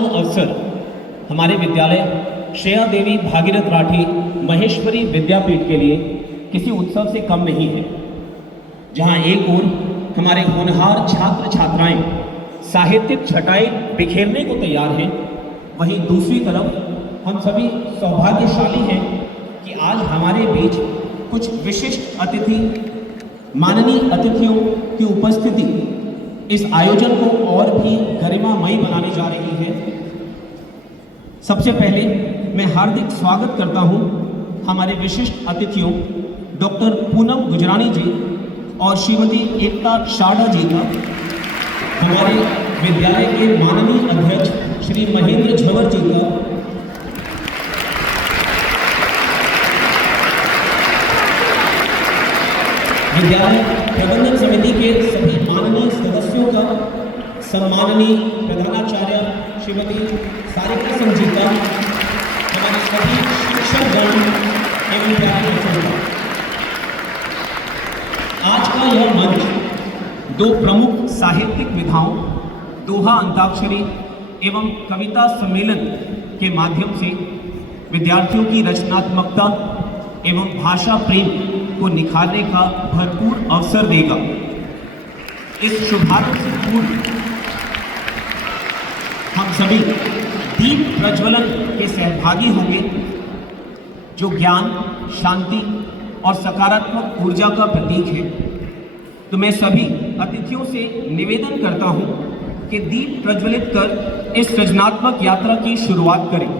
यह अवसर हमारे विद्यालय श्रेया देवी भागीरथ राठी महेश्वरी विद्यापीठ के लिए किसी उत्सव से कम नहीं है, जहां एक ओर हमारे होनहार छात्र छात्राएं साहित्यिक छटाई बिखेरने को तैयार हैं, वहीं दूसरी तरफ हम सभी सौभाग्यशाली हैं कि आज हमारे बीच कुछ विशिष्ट अतिथि, माननीय अतिथियों की उपस्थिति इस आयोजन को और भी गरिमामयी बनाने जा रही है। सबसे पहले मैं हार्दिक स्वागत करता हूं हमारे विशिष्ट अतिथियों डॉक्टर पूनम गुजरानी जी और श्रीमती एकता शारदा जी का, हमारे विद्यालय के माननीय अध्यक्ष श्री महेंद्र झंवर जी का, विद्यालय प्रबंधन समिति के सभी माननीय सदस्यों का, सम्माननीय प्रधानाचार्य श्रीमती सारिका सिंह जी का, हमारे सभी शिक्षकगण एवं प्यारे बच्चों, आज का यह मंच दो प्रमुख साहित्यिक विधाओं दोहा अंताक्षरी एवं कविता सम्मेलन के माध्यम से विद्यार्थियों की रचनात्मकता एवं भाषा प्रेम को निखारने का भरपूर अवसर देगा। इस शुभारंभ से पूर्व हम सभी दीप प्रज्वलन के सहभागी होंगे, जो ज्ञान, शांति और सकारात्मक ऊर्जा का प्रतीक है। तो मैं सभी अतिथियों से निवेदन करता हूं कि दीप प्रज्वलित कर इस सृजनात्मक यात्रा की शुरुआत करें।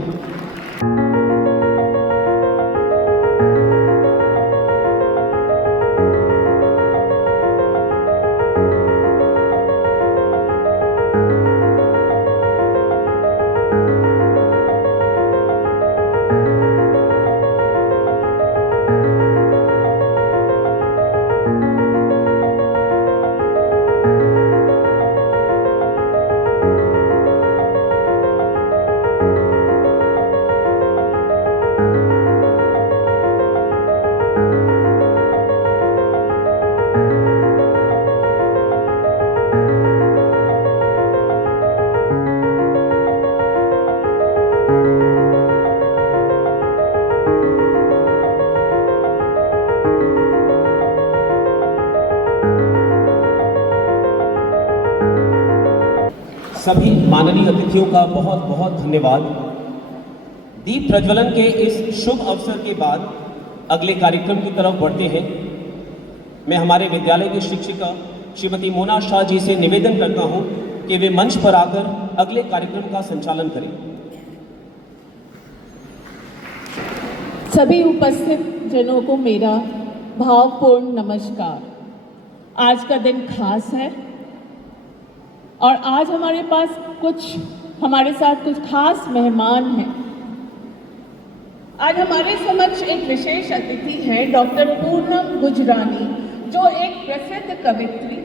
सभी माननीय अतिथियों का बहुत बहुत धन्यवाद। दीप प्रज्वलन के इस शुभ अवसर के बाद अगले कार्यक्रम की तरफ बढ़ते हैं। मैं हमारे विद्यालय की शिक्षिका श्रीमती मोना शाह जी से निवेदन करता हूं कि वे मंच पर आकर अगले कार्यक्रम का संचालन करें। सभी उपस्थित जनों को मेरा भावपूर्ण नमस्कार। आज का दिन खास है और आज हमारे साथ कुछ खास मेहमान हैं। आज हमारे समक्ष एक विशेष अतिथि है डॉक्टर पूनम गुजरानी, जो एक प्रसिद्ध कवित्री,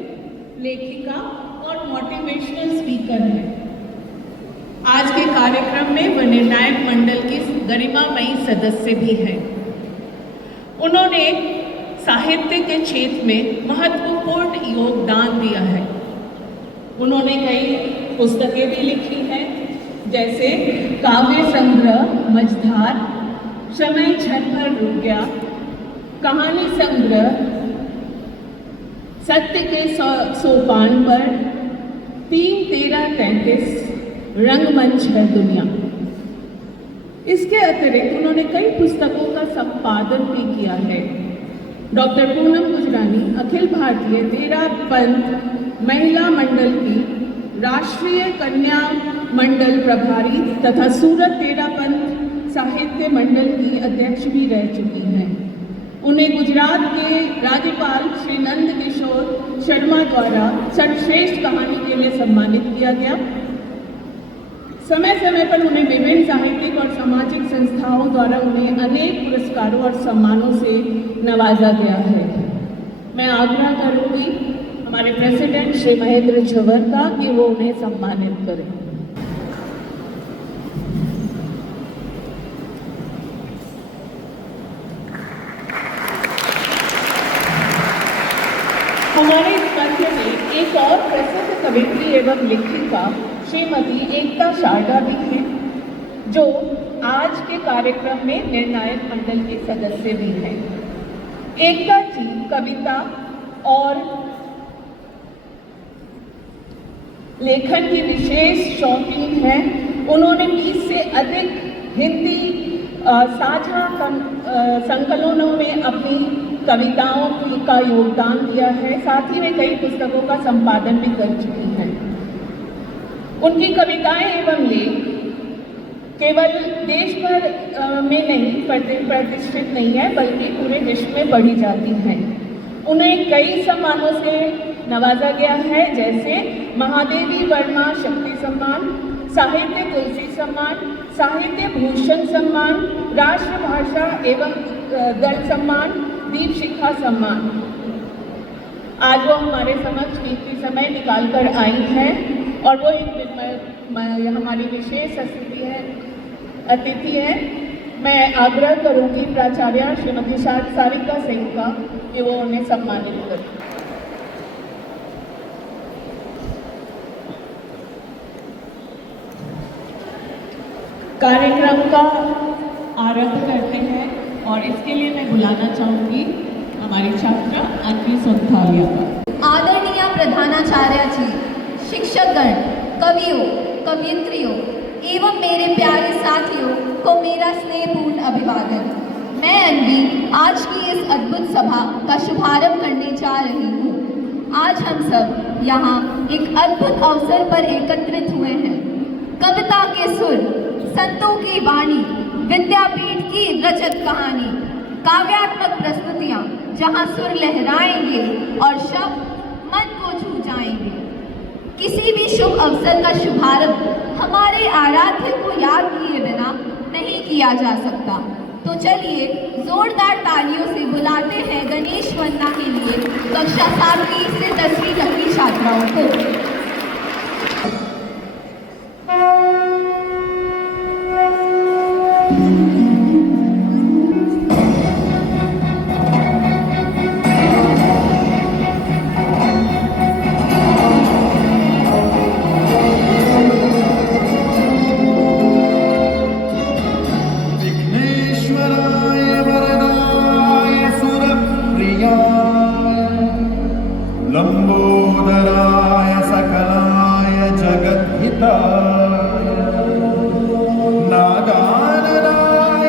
लेखिका और मोटिवेशनल स्पीकर है। आज के कार्यक्रम में वह निर्णायक मंडल की गरिमामयी सदस्य भी हैं। उन्होंने साहित्य के क्षेत्र में महत्वपूर्ण योगदान दिया है। उन्होंने कई पुस्तकें भी लिखी हैं, जैसे काव्य संग्रह मझधार, समय क्षण भर रुक गया, कहानी संग्रह सत्य के सोपान पर, 3, 13, 33, रंगमंच है दुनिया। इसके अतिरिक्त उन्होंने कई पुस्तकों का संपादन भी किया है। डॉक्टर पूनम गुजरानी अखिल भारतीय तेरा पंथ महिला मंडल की राष्ट्रीय कन्या मंडल प्रभारी तथा सूरत तेरा पंथ साहित्य मंडल की अध्यक्ष भी रह चुकी हैं। उन्हें गुजरात के राज्यपाल श्री नंद किशोर शर्मा द्वारा सर्वश्रेष्ठ कहानी के लिए सम्मानित किया गया। समय समय पर उन्हें विभिन्न साहित्यिक और सामाजिक संस्थाओं द्वारा उन्हें अनेक पुरस्कारों और सम्मानों से नवाजा गया है। मैं आग्रह करूंगी हमारे प्रेसिडेंट श्री महेंद्र झंवर का कि वो उन्हें सम्मानित करें। हमारे इस मंच में एक और प्रसिद्ध कवित्री एवं लेखिका श्रीमती एकता शारदा भी हैं, जो आज के कार्यक्रम में निर्णायक मंडल की सदस्य भी हैं। एकता जी कविता और लेखन की विशेष शौकीन हैं। उन्होंने 20 से अधिक हिंदी साझा संकलनों में अपनी कविताओं का योगदान दिया है। साथ ही वे कई पुस्तकों का संपादन भी कर चुकी हैं। उनकी कविताएं एवं लेख केवल देश भर में नहीं प्रतिष्ठित नहीं है, बल्कि पूरे विश्व में पढ़ी जाती हैं। उन्हें कई सम्मानों से नवाजा गया है, जैसे महादेवी वर्मा शक्ति सम्मान, साहित्य तुलसी सम्मान, साहित्य भूषण सम्मान, राष्ट्रभाषा एवं दल सम्मान, दीप शिखा सम्मान। आज वो हमारे समक्ष कीमती समय निकाल कर आई हैं और वो एक हमारी विशेष अतिथि है। मैं आग्रह करूंगी प्राचार्य श्रीमती सारिका सिंह का कि वो उन्हें सम्मानित करें। कार्यक्रम का आरंभ करते हैं और इसके लिए मैं बुलाना चाहूँगी हमारी छात्रा अन्वी संथालिया का। आदरणीय प्रधानाचार्य जी, शिक्षकगण, कवियों, कवयित्रियों एवं मेरे प्यारे साथियों को मेरा स्नेहपूर्ण अभिवादन। मैं अन्वी आज की इस अद्भुत सभा का शुभारंभ करने जा रही हूँ। आज हम सब यहाँ एक अद्भुत अवसर पर एकत्रित हुए हैं। कविता के सुर, संतों की वाणी, विद्यापीठ की रजत कहानी, काव्यात्मक प्रस्तुतियाँ जहाँ सुर लहराएंगे और शब्द मन को छू जाएंगे। किसी भी शुभ अवसर का शुभारंभ हमारे आराध्य को याद किए बिना नहीं किया जा सकता। तो चलिए जोरदार तालियों से बुलाते हैं गणेश वंदना के लिए कक्षा 7वीं से 10वीं तक की छात्राओं को। लंबोदराय सकलाय जगद्हिताय नागाननाय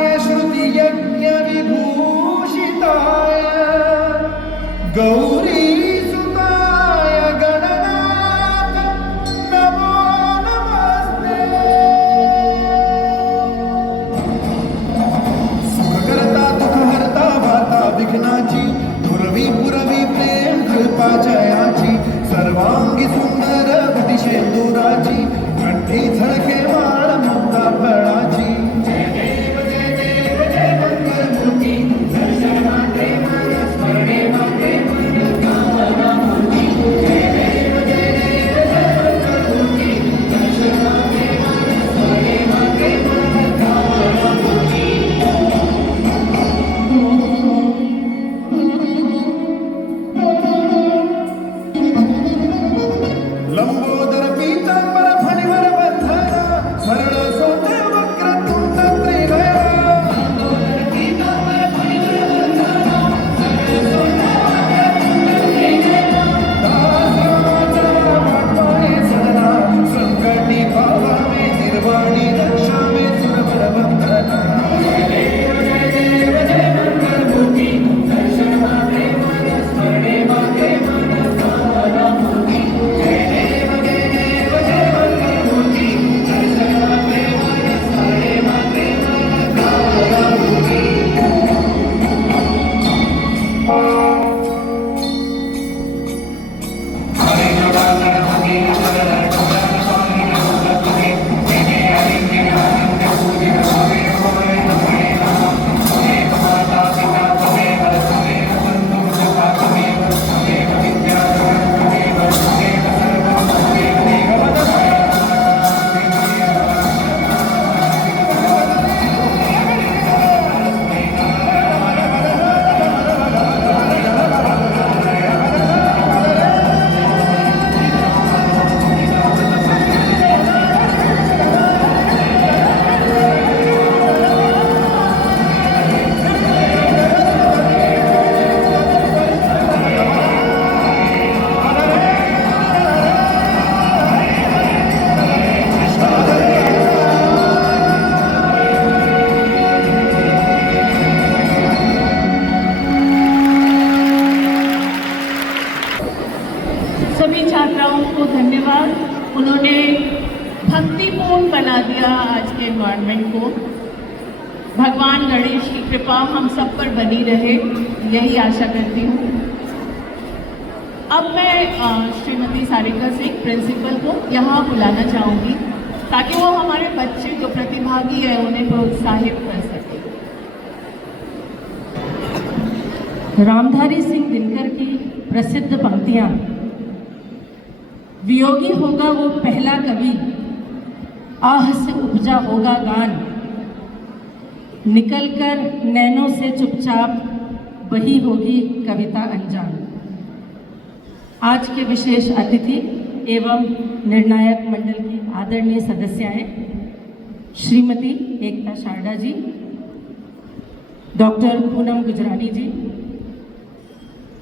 आज के एनवायरनमेंट को। भगवान गणेश की कृपा हम सब पर बनी रहे, यही आशा करती हूँ। अब मैं श्रीमती सारिका सिंह प्रिंसिपल को यहाँ बुलाना चाहूँगी ताकि वो हमारे बच्चे जो प्रतिभागी हैं उन्हें प्रोत्साहित कर सके। रामधारी सिंह दिनकर की प्रसिद्ध पंक्तियां, वियोगी होगा वो पहला कवि, आह से उपजा होगा गान, निकलकर नैनों से चुपचाप वही होगी कविता अनजान। आज के विशेष अतिथि एवं निर्णायक मंडल की आदरणीय सदस्याएं श्रीमती एकता शारदा जी, डॉक्टर पूनम गुजरानी जी,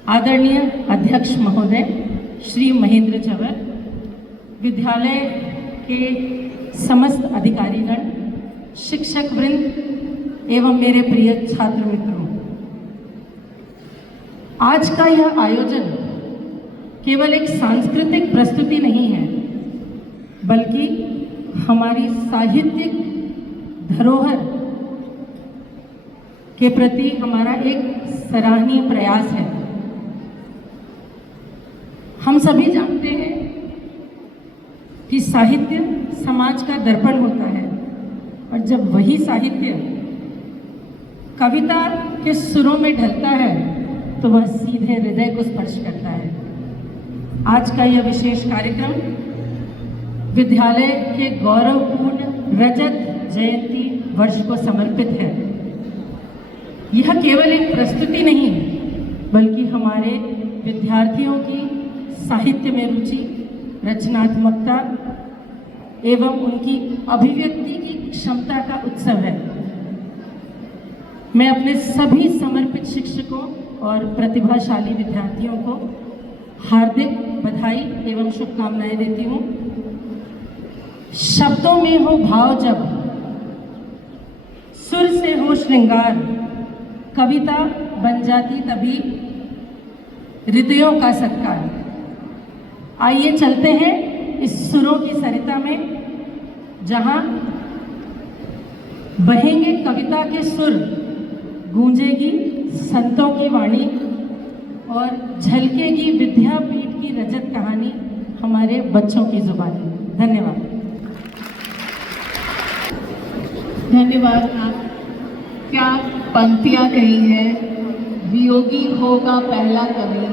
आदरणीय अध्यक्ष महोदय श्री महेंद्र चवर, विद्यालय के समस्त अधिकारीगण, शिक्षक वृंद एवं मेरे प्रिय छात्र मित्रों, आज का यह आयोजन केवल एक सांस्कृतिक प्रस्तुति नहीं है, बल्कि हमारी साहित्यिक धरोहर के प्रति हमारा एक सराहनीय प्रयास है। हम सभी जानते हैं कि साहित्य समाज का दर्पण होता है, और जब वही साहित्य कविता के सुरों में ढलता है तो वह सीधे हृदय को स्पर्श करता है। आज का यह विशेष कार्यक्रम विद्यालय के गौरवपूर्ण रजत जयंती वर्ष को समर्पित है। यह केवल एक प्रस्तुति नहीं, बल्कि हमारे विद्यार्थियों की साहित्य में रुचि, रचनात्मकता एवं उनकी अभिव्यक्ति की क्षमता का उत्सव है। मैं अपने सभी समर्पित शिक्षकों और प्रतिभाशाली विद्यार्थियों को हार्दिक बधाई एवं शुभकामनाएं देती हूँ। शब्दों में हो भाव जब, सुर से हो श्रृंगार, कविता बन जाती तभी हृदयों का सत्कार। आइए चलते हैं इस सुरों की सरिता में, जहां बहेंगे कविता के सुर, गूंजेगी संतों की वाणी और झलकेगी विद्यापीठ की रजत कहानी हमारे बच्चों की जुबानी। धन्यवाद। धन्यवाद। आप क्या पंक्तियाँ कही हैं। वियोगी होगा पहला कवि,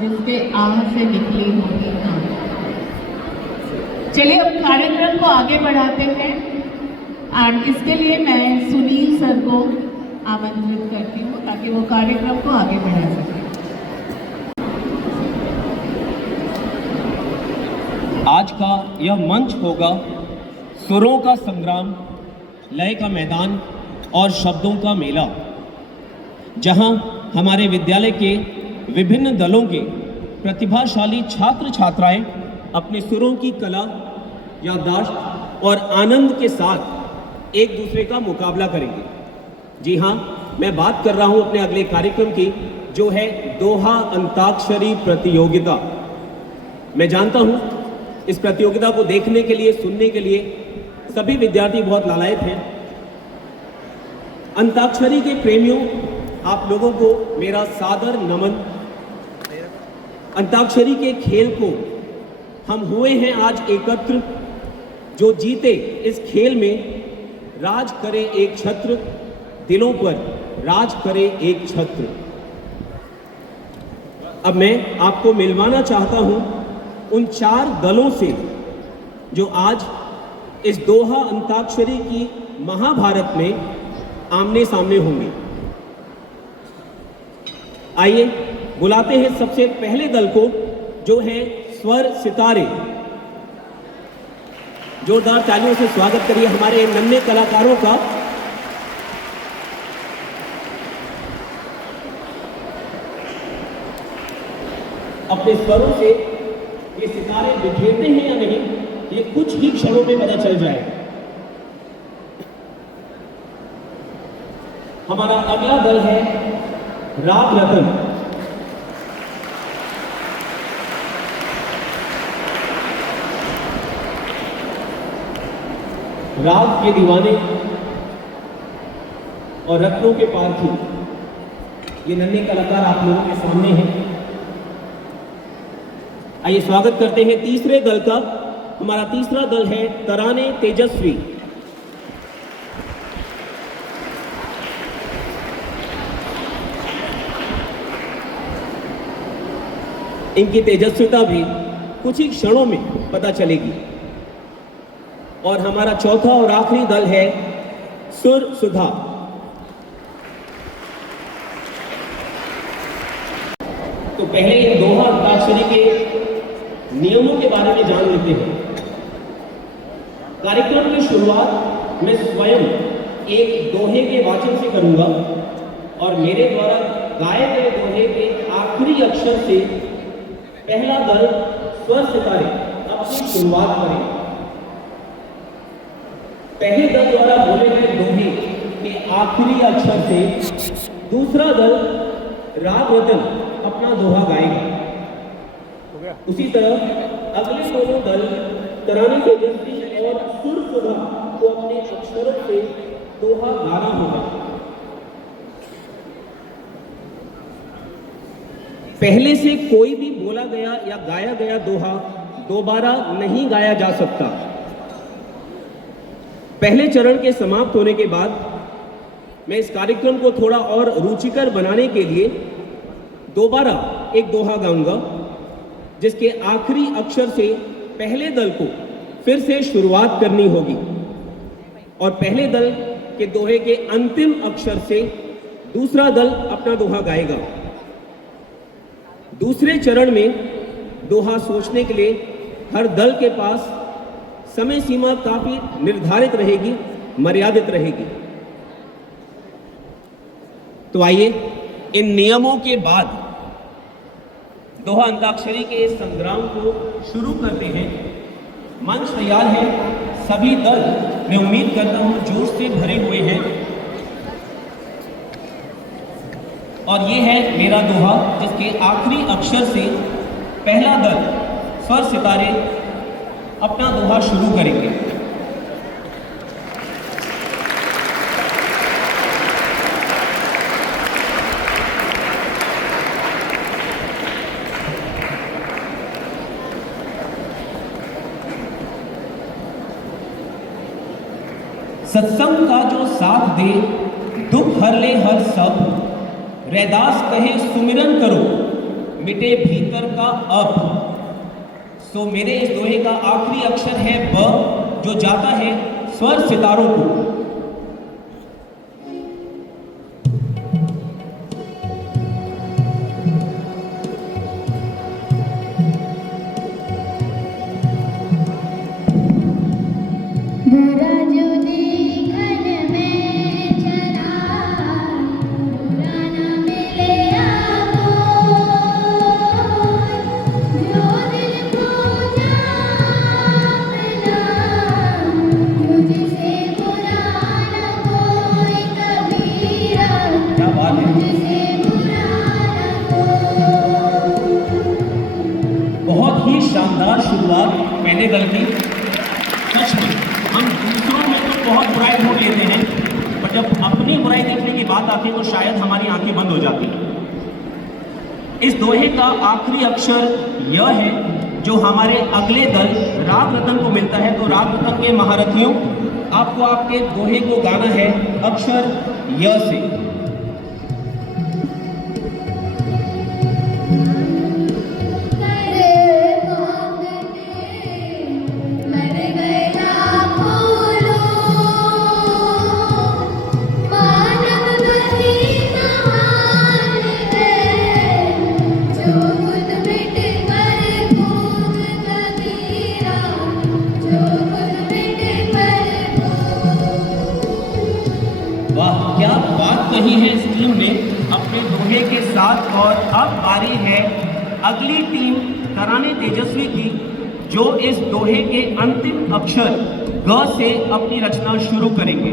जिसके आह से निकली होगी गान। चलिए अब कार्यक्रम को आगे बढ़ाते हैं, और इसके लिए मैं सुनील सर को आमंत्रित करती हूँ ताकि वो कार्यक्रम को आगे बढ़ा सकें। आज का यह मंच होगा सुरों का संग्राम, लय का मैदान और शब्दों का मेला, जहां हमारे विद्यालय के विभिन्न दलों के प्रतिभाशाली छात्र छात्राएं अपने सुरों की कला, याददाश्त और आनंद के साथ एक दूसरे का मुकाबला करेंगे। जी हाँ, मैं बात कर रहा हूं अपने अगले कार्यक्रम की, जो है दोहा अंताक्षरी प्रतियोगिता। मैं जानता हूं इस प्रतियोगिता को देखने के लिए, सुनने के लिए सभी विद्यार्थी बहुत लालायित हैं। अंताक्षरी के प्रेमियों, आप लोगों को मेरा सादर नमन। अंताक्षरी के खेल को हम हुए हैं आज एकत्र, जो जीते इस खेल में राज करे एक छत्र, दिलों पर राज करे एक छत्र। अब मैं आपको मिलवाना चाहता हूं उन 4 दलों से जो आज इस दोहा अंताक्षरी की महाभारत में आमने सामने होंगे। आइए बुलाते हैं सबसे पहले दल को, जो है स्वर सितारे। जोरदार तालियों से स्वागत करिए हमारे नन्हे कलाकारों का। अपने स्वरों से ये सितारे बिखेरते हैं या नहीं, ये कुछ ही क्षणों में पता चल जाएगा। हमारा अगला दल है राग रतन। राग के दीवाने और रत्नों के पारखी, ये नन्हे कलाकार आप लोगों के सामने हैं। आइए स्वागत करते हैं तीसरे दल का। हमारा तीसरा दल है तराने तेजस्वी। इनकी तेजस्विता भी कुछ ही क्षणों में पता चलेगी। और हमारा चौथा और आखिरी दल है सुर सुधा। तो पहले इन दोहा अंताक्षरी के नियमों के बारे में जान लेते हैं। कार्यक्रम की शुरुआत मैं स्वयं एक दोहे के वाचन से करूंगा और मेरे द्वारा गाए गए दोहे के आखिरी अक्षर से पहला दल स्वर सितारे अपनी शुरुआत करें। पहले दल द्वारा बोले गए दोहे के आखिरी अक्षर से दूसरा दल राग रतन अपना दोहा गाएगा। उसी तरह अगले दोनों दल तराने तेजस्वी और सुर सुधा को अपने अक्षरों से दोहा गाना होगा। पहले से कोई भी बोला गया या गाया गया दोहा दोबारा नहीं गाया जा सकता। पहले चरण के समाप्त होने के बाद मैं इस कार्यक्रम को थोड़ा और रुचिकर बनाने के लिए दोबारा एक दोहा गाऊंगा, जिसके आखिरी अक्षर से पहले दल को फिर से शुरुआत करनी होगी और पहले दल के दोहे के अंतिम अक्षर से दूसरा दल अपना दोहा गाएगा। दूसरे चरण में दोहा सोचने के लिए हर दल के पास समय सीमा काफी निर्धारित रहेगी, मर्यादित रहेगी। तो आइए इन नियमों के बाद दोहा अंताक्षरी के इस संग्राम को शुरू करते हैं। मंच तैयार है, सभी दल मैं उम्मीद करता हूं जोश से भरे हुए हैं। और ये है मेरा दोहा, जिसके आखिरी अक्षर से पहला दल स्वर सितारे अपना दोहा शुरू करेंगे। सत्संग का जो साथ दे दुख हर ले हर सब, रैदास कहे सुमिरन करो मिटे भीतर का अब। सो मेरे इस दोहे का आखिरी अक्षर है ब, जो जाता है स्वर सितारों को। शानदार शुरुआत पहले दल की। सच में हम दूसरों में तो बहुत बुराई ढूंढ लेते हैं, पर जब अपनी बुराई देखने की बात आती है तो शायद हमारी आंखें बंद हो जाती हैं। इस दोहे का आखिरी अक्षर य है, जो हमारे अगले दल राग रतन को मिलता है। तो राग रतन के महारथियों, आपको आपके दोहे को गाना है अक्षर य से। कही है इस टीम ने अपने दोहे के साथ। और अब बारी है अगली टीम तराने तेजस्वी की, जो इस दोहे के अंतिम अक्षर ग से अपनी रचना शुरू करेंगे।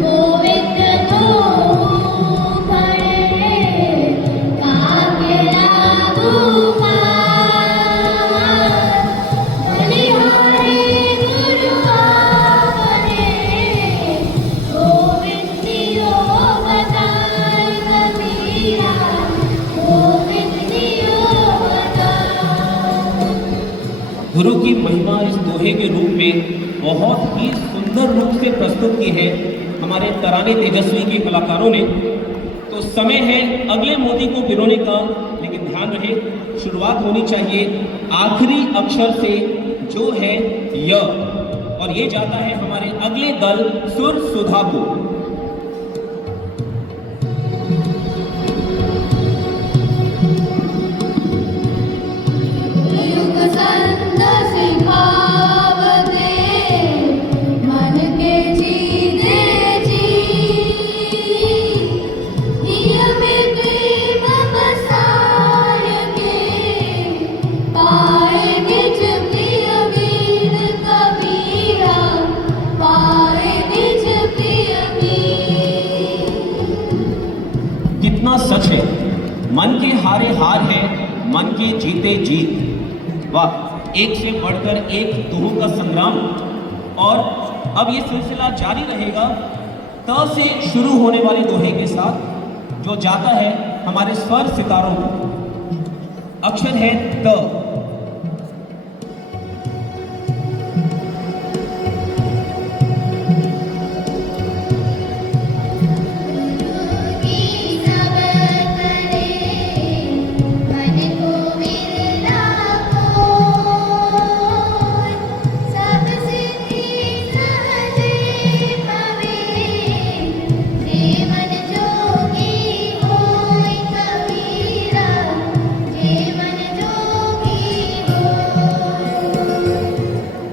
गोविंद को खड़े काके लागू गुरु की महिमा इस दोहे के रूप में बहुत ही सुंदर रूप से प्रस्तुत की है हमारे तराने तेजस्वी के कलाकारों ने। तो समय है अगले मोती को पिरोने का, लेकिन ध्यान रहे शुरुआत होनी चाहिए आखिरी अक्षर से जो है य, और ये जाता है हमारे अगले दल सुर सुधा को। कितना सच है, मन के हारे हार है, मन के जीते जीत। वाह, एक से बढ़कर एक दोहों का संग्राम। और अब ये सिलसिला जारी रहेगा त से शुरू होने वाले दोहे के साथ, जो जाता है हमारे स्वर सितारों को। अक्षर है त।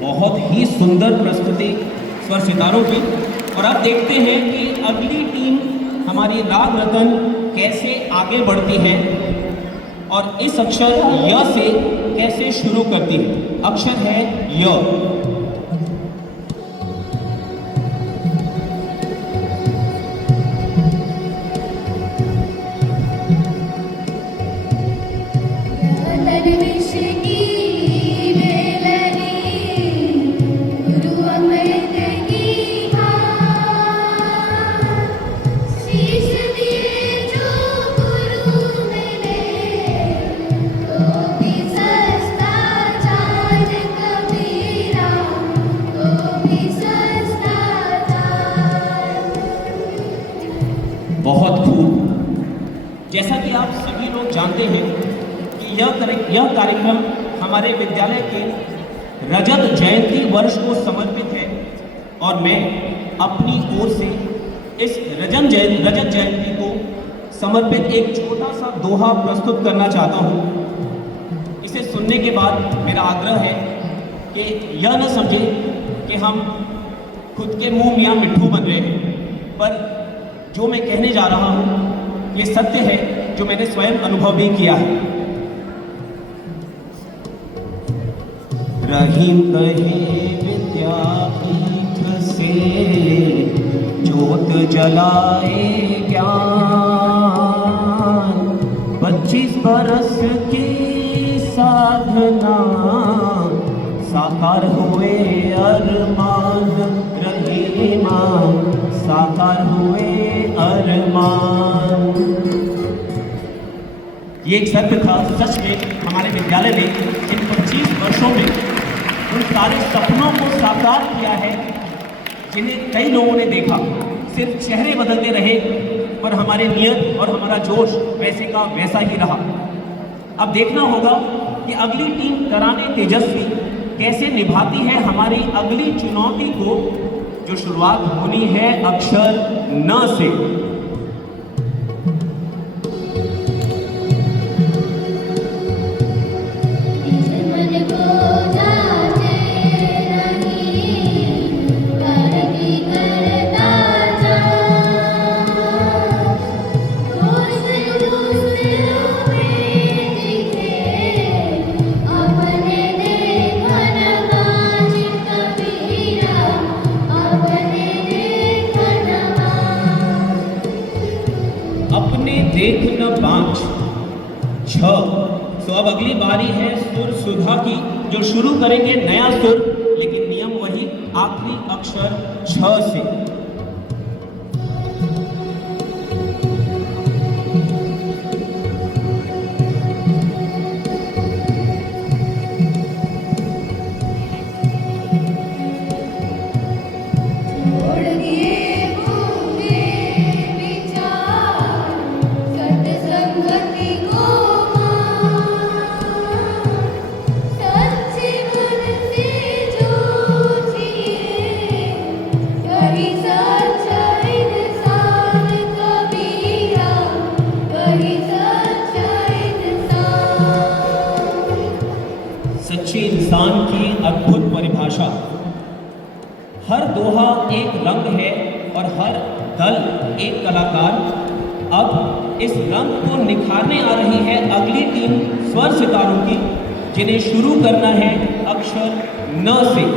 बहुत ही सुंदर प्रस्तुति स्वर सितारों की। और अब देखते हैं कि अगली टीम हमारी राग रतन कैसे आगे बढ़ती है और इस अक्षर य से कैसे शुरू करती है। अक्षर है य। बहुत खूब। जैसा कि आप सभी लोग जानते हैं कि यह कार्यक्रम हमारे विद्यालय के रजत जयंती वर्ष को समर्पित है, और मैं अपनी ओर से इस रजत जयंती को समर्पित एक छोटा सा दोहा प्रस्तुत करना चाहता हूँ। इसे सुनने के बाद मेरा आग्रह है कि यह न समझे कि हम खुद के मुंह मियाँ मिट्ठू बन रहे हैं, पर जो मैं कहने जा रहा हूँ ये सत्य है जो मैंने स्वयं अनुभव भी किया है। रहीम कहे विद्यापीठ से ज्योत जलाए ज्ञान, 25 बरस की साधना साकार हुए अरमान। रहीमा साकार हुए अरमान। ये एक सत्य था। सच में हमारे विद्यालय ने इन 25 वर्षों में उन सारे सपनों को साकार किया है जिन्हें कई लोगों ने देखा। सिर्फ चेहरे बदलते रहे, पर हमारे नियत और हमारा जोश वैसे का वैसा ही रहा। अब देखना होगा कि अगली टीम तराने तेजस्वी कैसे निभाती है हमारी अगली चुनौती को, जो शुरुआत होनी है अक्षर न से। अपने देख न पाँच छ। तो अब अगली बारी है सुर सुधा की, जो शुरू करेंगे नया सुर, लेकिन नियम वही, आखिरी अक्षर छ से। इंसान की अद्भुत परिभाषा। हर दोहा एक रंग है और हर दल एक कलाकार। अब इस रंग को निखारने आ रही है अगली टीम स्वर सितारों की, जिन्हें शुरू करना है अक्षर न से।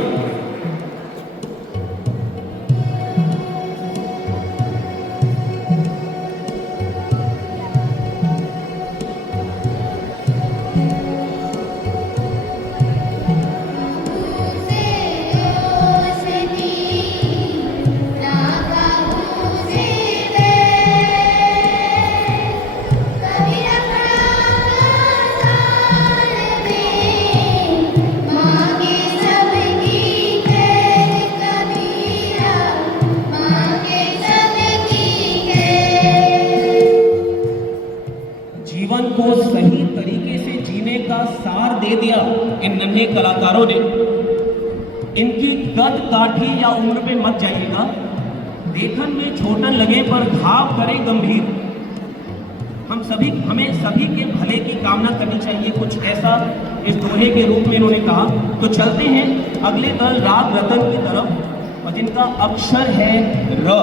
जीवन को सही तरीके से जीने का सार दे दिया इन नन्हे कलाकारों ने। इनकी कद काठी या उम्र पे मत जाइएगा, देखन में छोटन लगे पर घाव करे गंभीर। हमें सभी के भले की कामना करनी चाहिए, कुछ ऐसा इस दोहे के रूप में इन्होंने कहा। तो चलते हैं अगले दल राग रतन की तरफ, और जिनका अक्षर है र।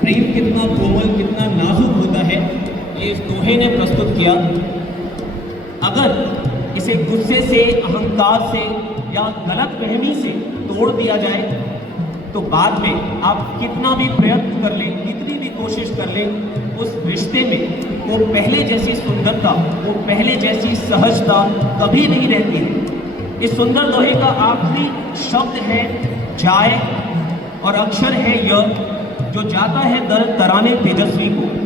प्रेम कितना कोमल, कितना नाजुक होता है, ये इस दोहे ने प्रस्तुत किया। अगर इसे गुस्से से, अहंकार से या गलतफहमी से तोड़ दिया जाए तो बाद में आप कितना भी प्रयत्न कर लें, कितनी भी कोशिश कर लें, उस रिश्ते में वो पहले जैसी सुंदरता, वो पहले जैसी सहजता कभी नहीं रहती। इस सुंदर दोहे का आखिरी शब्द है जाए और अक्षर है य, जो जाता है दर तराने तेजस्वी को।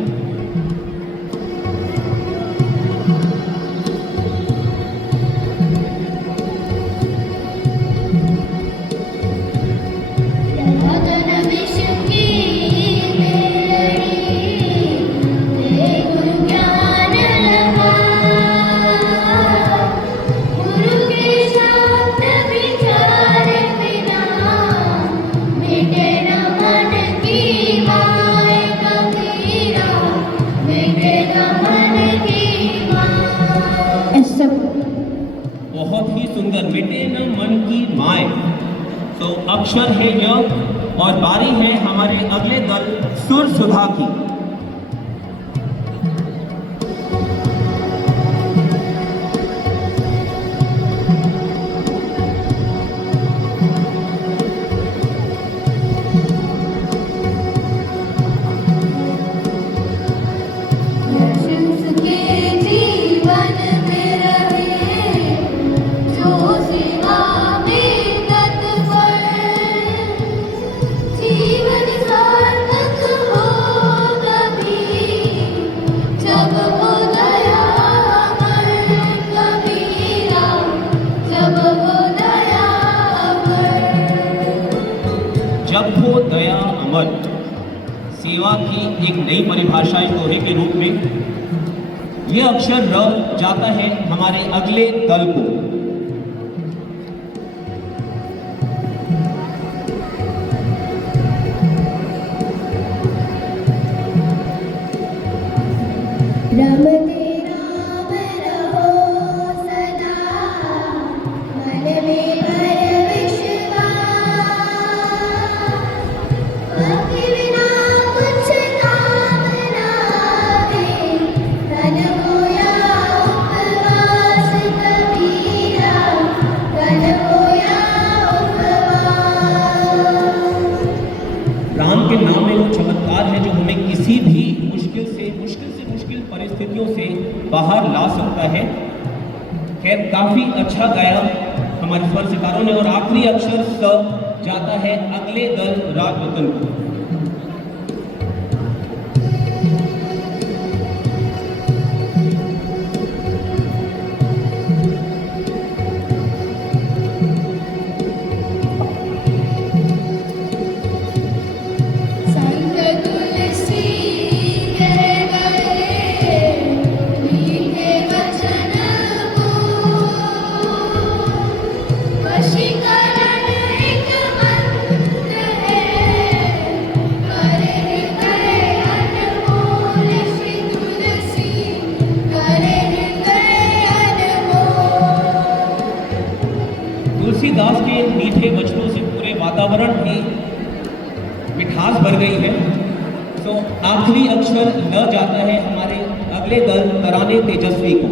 बहुत ही सुंदर, मिटे न मन की माए। तो अक्षर है य, और बारी है हमारे अगले दल सुर सुधा की। जब हो दया अमर, सेवा की एक नई परिभाषा इस दोहे के रूप में। यह अक्षर र जाता है हमारे अगले दल को। राम के नाम में वो चमत्कार है जो हमें किसी भी मुश्किल परिस्थितियों से बाहर ला सकता है। खैर, काफी अच्छा गाया हमारे स्वर सितारों ने, और आखिरी अक्षर स जाता है अगले दल राग रतन को। संत तुलसी कह गए मीठे वचन को, वशीकरण एक मंत्र है करे हृदय अनमोल, श्री तुलसी करे हृदय अनमोल। तुलसीदास के मीठे वचनों से पूरे वातावरण की मिठास भर गई है। तो आखिरी अक्षर ल जाता है हमारे अगले दल तराने तेजस्वी को।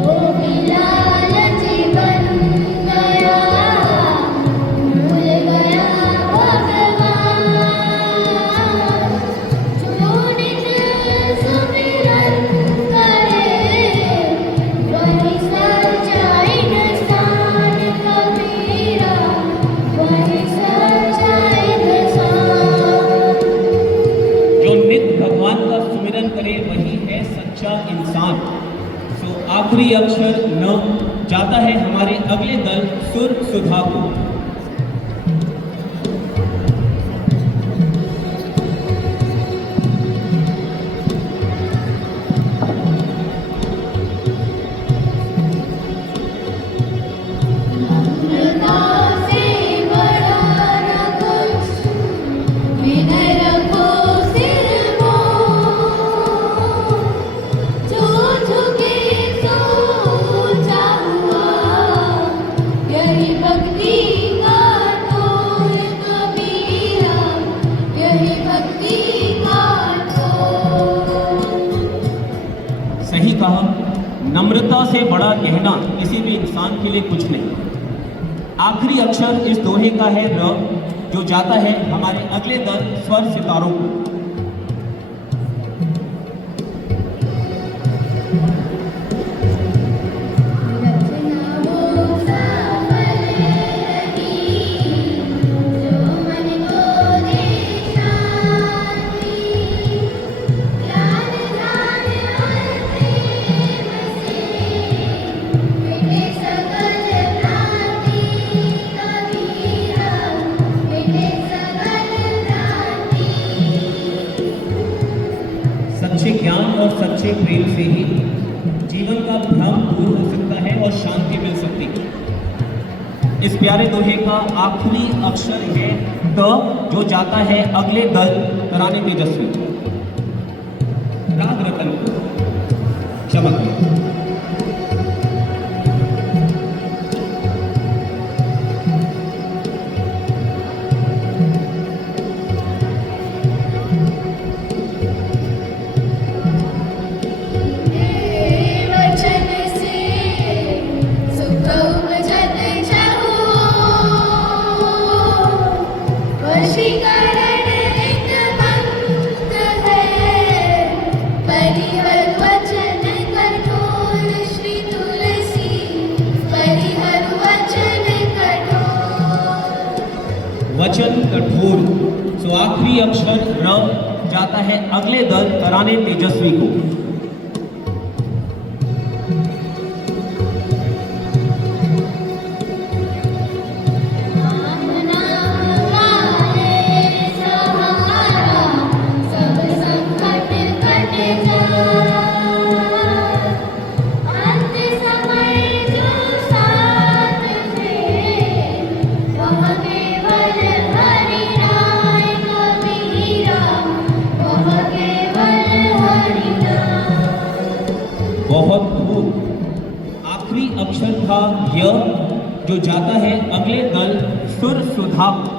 ओ बिलाल जीवन गया, भूल गया भगवान, जो नित सुमिरन करे, वही सच्चाई निशान कबीरा, वही सच्चाई निशान। जो नित्य भगवान का सुमिरन करे वही है सच्चा इंसान। तो आखिरी अक्षर न जाता है हमारे अगले दल सुर सुधा को। नम्रता से बड़ा न कुछ, विनय रखो सिर मोह, जो झुके सो ऊंचा हुआ, यही भक्ति का तोड़ कबीरा, यही भक्ति का तोड़। सही कहा, नम्रता से बड़ा कहना किसी भी इंसान के लिए कुछ नहीं। आखिरी अक्षर इस दोहे का है र, जो जाता है हमारे अगले दल स्वर सितारों को। रचना वो सफल रही, जो मन को दे शांति, ज्ञान ध्यान और प्रेम से मिटे सकल भ्रांति, कबीरा मिटे सकल भ्रांति। सच्चे ज्ञान और सच्चे प्रेम से ही जीवन का भ्रम दूर हो सकता है और शांति मिल सकती है। इस प्यारे दोहे का आखिरी अक्षर है द, जो जाता है अगले दल तराने तेजस्वी को। राग रतन को चमक में। वचन से सुख उपजत चाहो, वशीकरण एक मंत्र है, परिहर वचन कठोर, श्री तुलसी परिहर वचन कठोर। वचन कठोर। सो आखिरी अक्षर र जाता है अगले दल तराने तेजस्वी को। नाम वाले सहारा, सब संकट कट जाए, अंत समय जो साथ थे, वह केवल हरि नाम कबीरा, वह केवल हरि नाम। बहुत खूब। आखिरी अक्षर था य, जो जाता है अगले दल सुर सुधा को।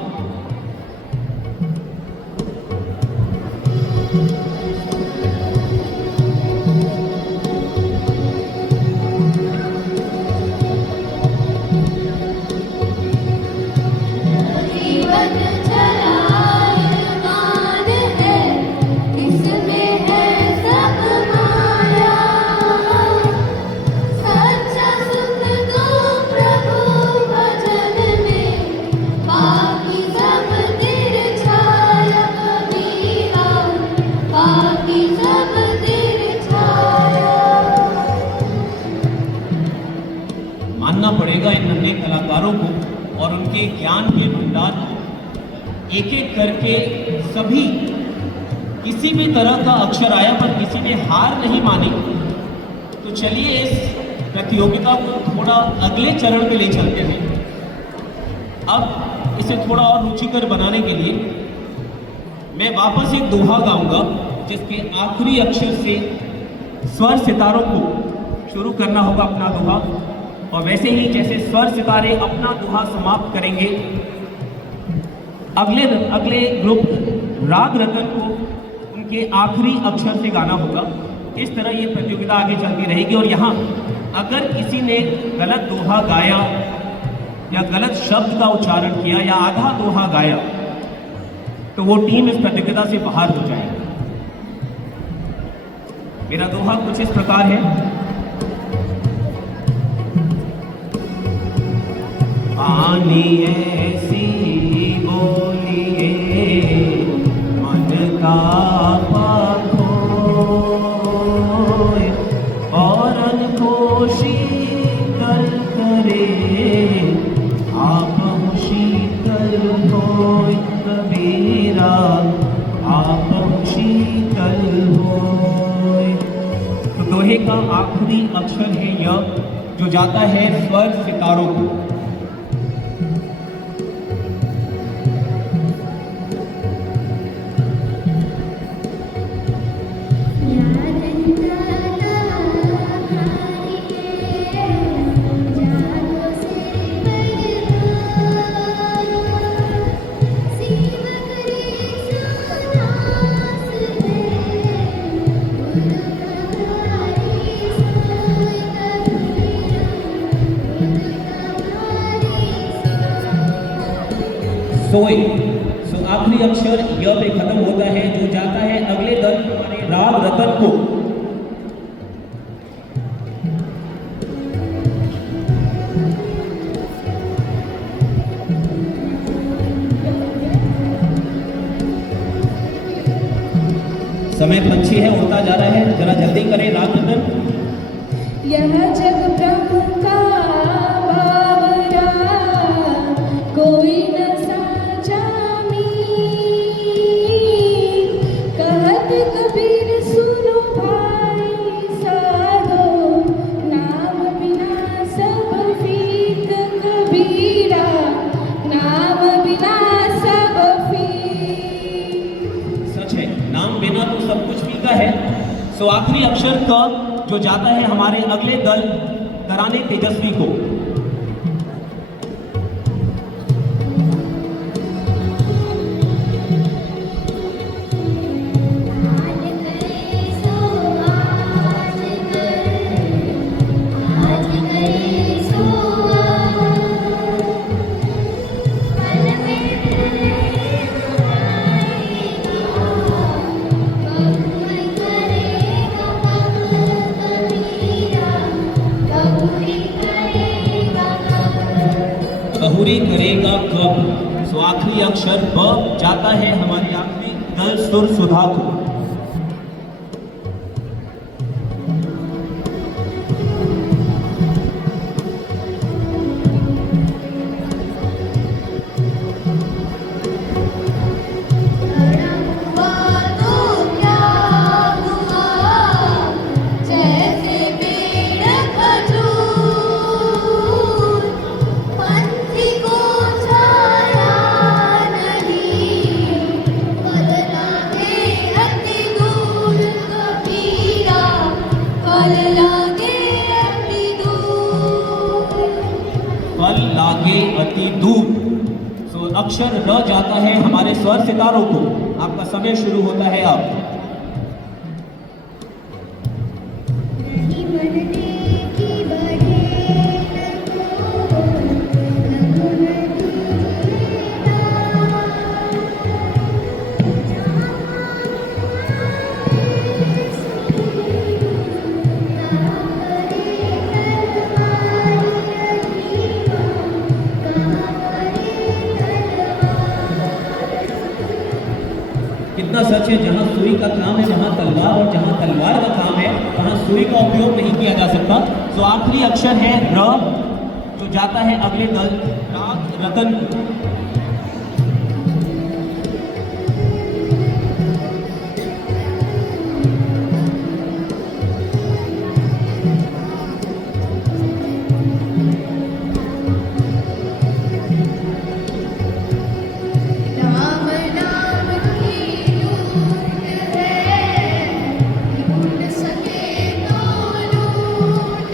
जीवन चलायमान है, इसमें है सब माया, सच्चा सुख तो प्रभु भजन में, बाकी सितारों को और उनके ज्ञान के भंडार को एक एक करके सभी किसी भी तरह का अक्षर आया पर किसी ने हार नहीं मानी, तो चलिए इस प्रतियोगिता को थोड़ा अगले चरण पे ले चलते हैं। अब इसे थोड़ा और रुचिकर बनाने के लिए मैं वापस एक दोहा गाऊंगा जिसके आखिरी अक्षर से स्वर सितारों को शुरू करना होगा अपना दोहा, और वैसे ही जैसे स्वर सितारे अपना दोहा समाप्त करेंगे, अगले ग्रुप राग रतन को उनके आखिरी अक्षर से गाना होगा। इस तरह ये प्रतियोगिता आगे चलती रहेगी। और यहाँ अगर किसी ने गलत दोहा गाया या गलत शब्द का उच्चारण किया या आधा दोहा गाया तो वो टीम इस प्रतियोगिता से बाहर हो जाएगी। मेरा दोहा कुछ इस प्रकार है। आनी ऐसी बोलिए मन का पाखो औरन को शीतल करे, आप शीतल होय कबीरा, आप शीतल होय। तो दोहे का आखिरी अक्षर है य, जो जाता है स्वर सितारों को। सोए, सो आखिरी अक्षर य पे खत्म होता है, जो जाता है अगले दल हमारे राग रतन को। समय पंछी है, उड़ता जा रहा है, जरा जल्दी करें राग रतन। यह जग ब्रह्म का बावरा, कोई न साजा कहत कबीर सुनो भाई साधो, नाम बिना सब फीक कबीरा, नाम बिना सब फीक। सच है, नाम बिना तो सब कुछ फीका है। सो आखिरी अक्षर का जो जाता है हमारे अगले दल तराने तेजस्वी को। बहुरी करेगा कब, सो आखिरी अक्षर ब जाता है हमारी आखिरी दल सुर सुधा को। फल लागे अति दूर, सो अक्षर र जाता है हमारे स्वर सितारों को। आपका समय शुरू होता है अब। कितना सच है, जहाँ सुई का काम है वहाँ तलवार, और जहाँ तलवार का काम है वहाँ सुई का उपयोग नहीं किया जा सकता। तो आखिरी अक्षर है र, जो जाता है अगले दल राग रतन को। राम नाम की लूट है, लूट सके तो लूट,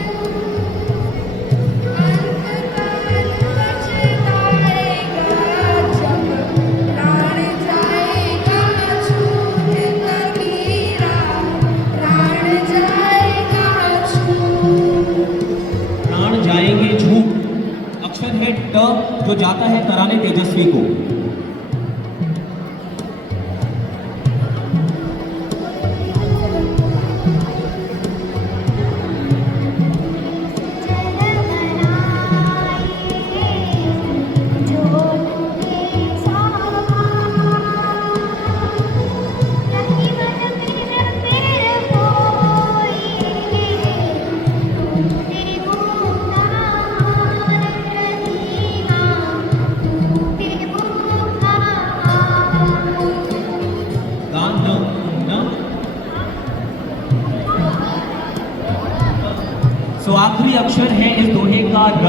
अंतकाल पछताएगा जब प्राण जाएगा छूट कबीरा, प्राण जाएगा छूट। प्राण जाएंगे झूठ अक्षर है ट, जो जाता है तराने तेजस्वी को। गान न न सो आखिरी अक्षर है इस दोहे का र,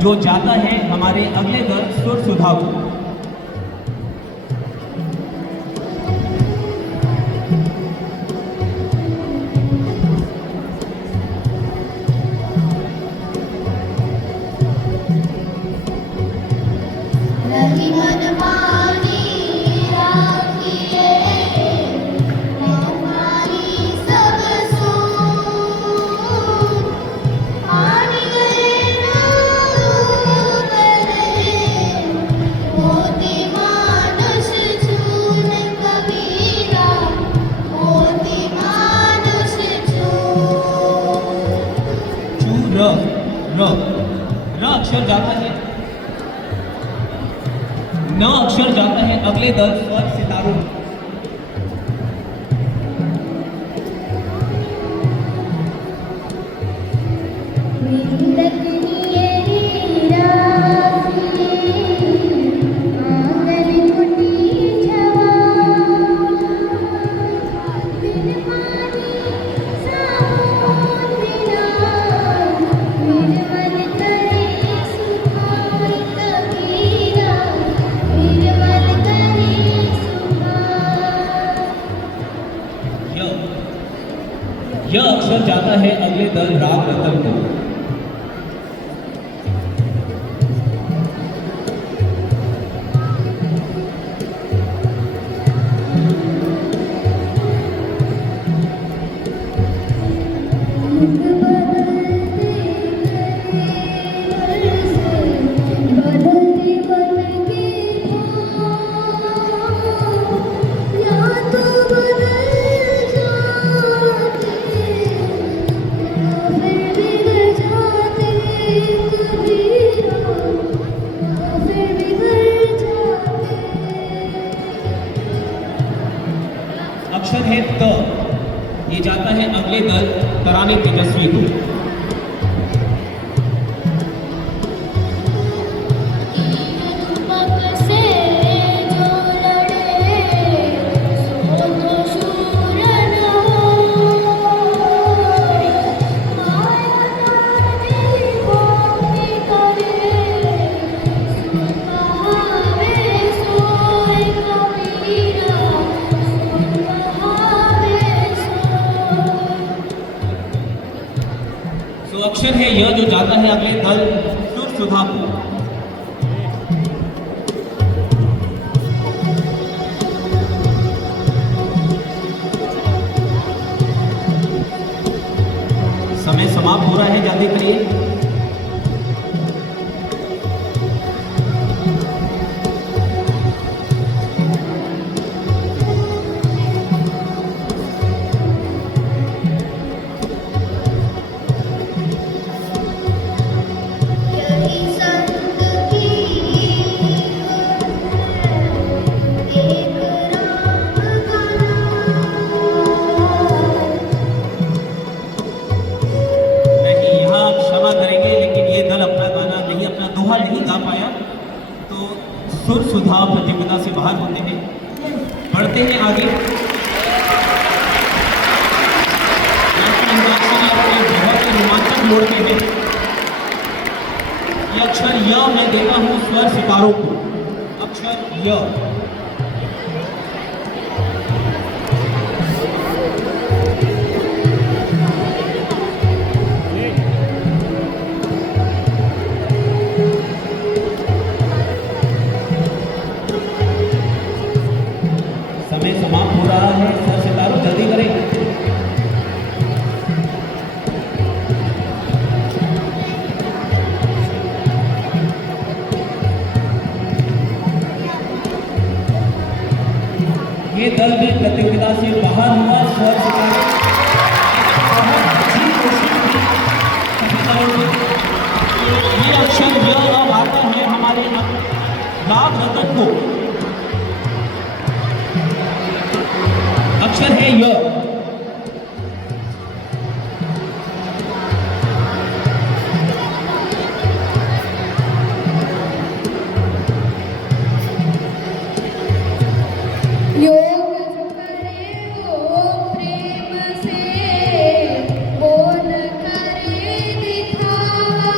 जो जाता है हमारे अगले दल सुर सुधा को। रही मनमानी राखिए, हमारी सब सूझ, पानी गए ना डूबे, मोती मानुष चून कबीरा, मोती मानुष चून। चू र अक्षर जाता है, न अक्षर जाता है अगले दल स्वर सितारों में। यह अक्षर जाता है अगले दल राग रतन को। अक्षर है त, ये जाता है अगले दल तराने तेजस्वी को। तो अक्षर है यह, जो जाता है अगले दल सुर सुधा को। समय समाप्त हो रहा है, जल्दी करिए। क्षमा करें। सुर सुधा प्रतियोगिता से बाहर होते हैं, बढ़ते हैं आगे। बहुत ही रोमांचक मोड़ पे है। ये अक्षर य मैं देता हूँ स्वर सितारों को। अक्षर य। समय समाप्त हो रहा है, सर सितारों जल्दी करें। ये दल भी प्रतियोगिता से बाहर हुआ। स्वर सितारे बहुत अच्छी कोशिश की सभी दलों ने। ये अक्षर य अब आता है हमारे लाभ रतन को। अक्षर है य। योग जो करे वो प्रेम से बोल करे दिखावा।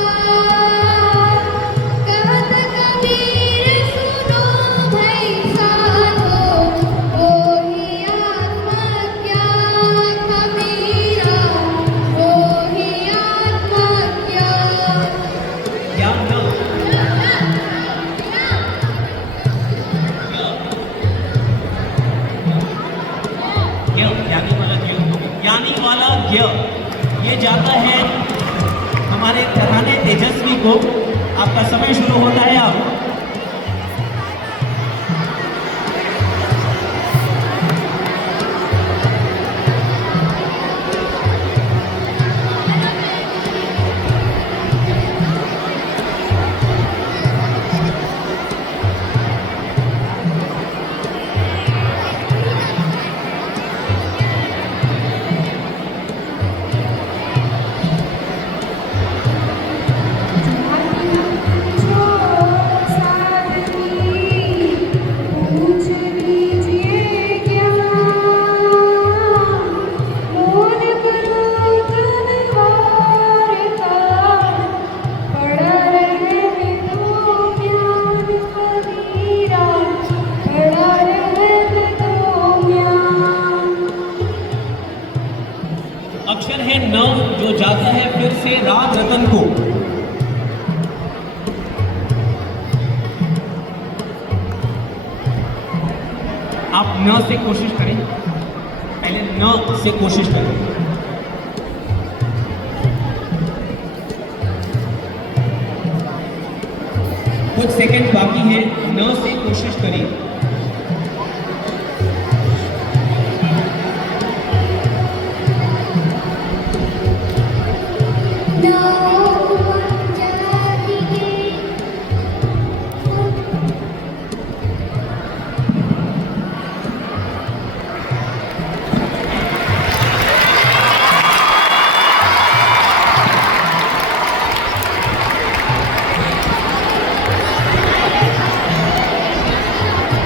कहत कबीर सुनो भाई साधो, वही आत्मज्ञान कबीरा, वही आत्मज्ञान। ज्ञान न ज्ञानी वाला ज्ञ ये जाता है हमारे कराने तेजस्वी को। आपका समय शुरू होता है अब। अक्षर है न जो जाता है फिर से राग रतन को। आप न से कोशिश करें, पहले न से कोशिश करें। कुछ सेकंड बाकी हैं, न से कोशिश करें।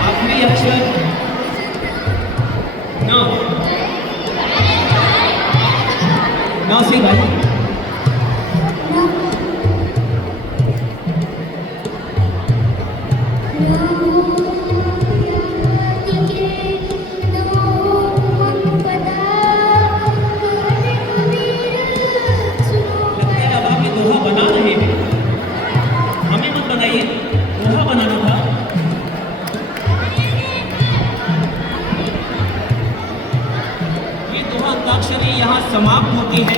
आखिरी अक्षर न से भाई। दोहा बना रहे हैं, हमें मत बनाइए, दोहा बनाना था। ये दोहा अंताक्षरी यहाँ समाप्त होती है।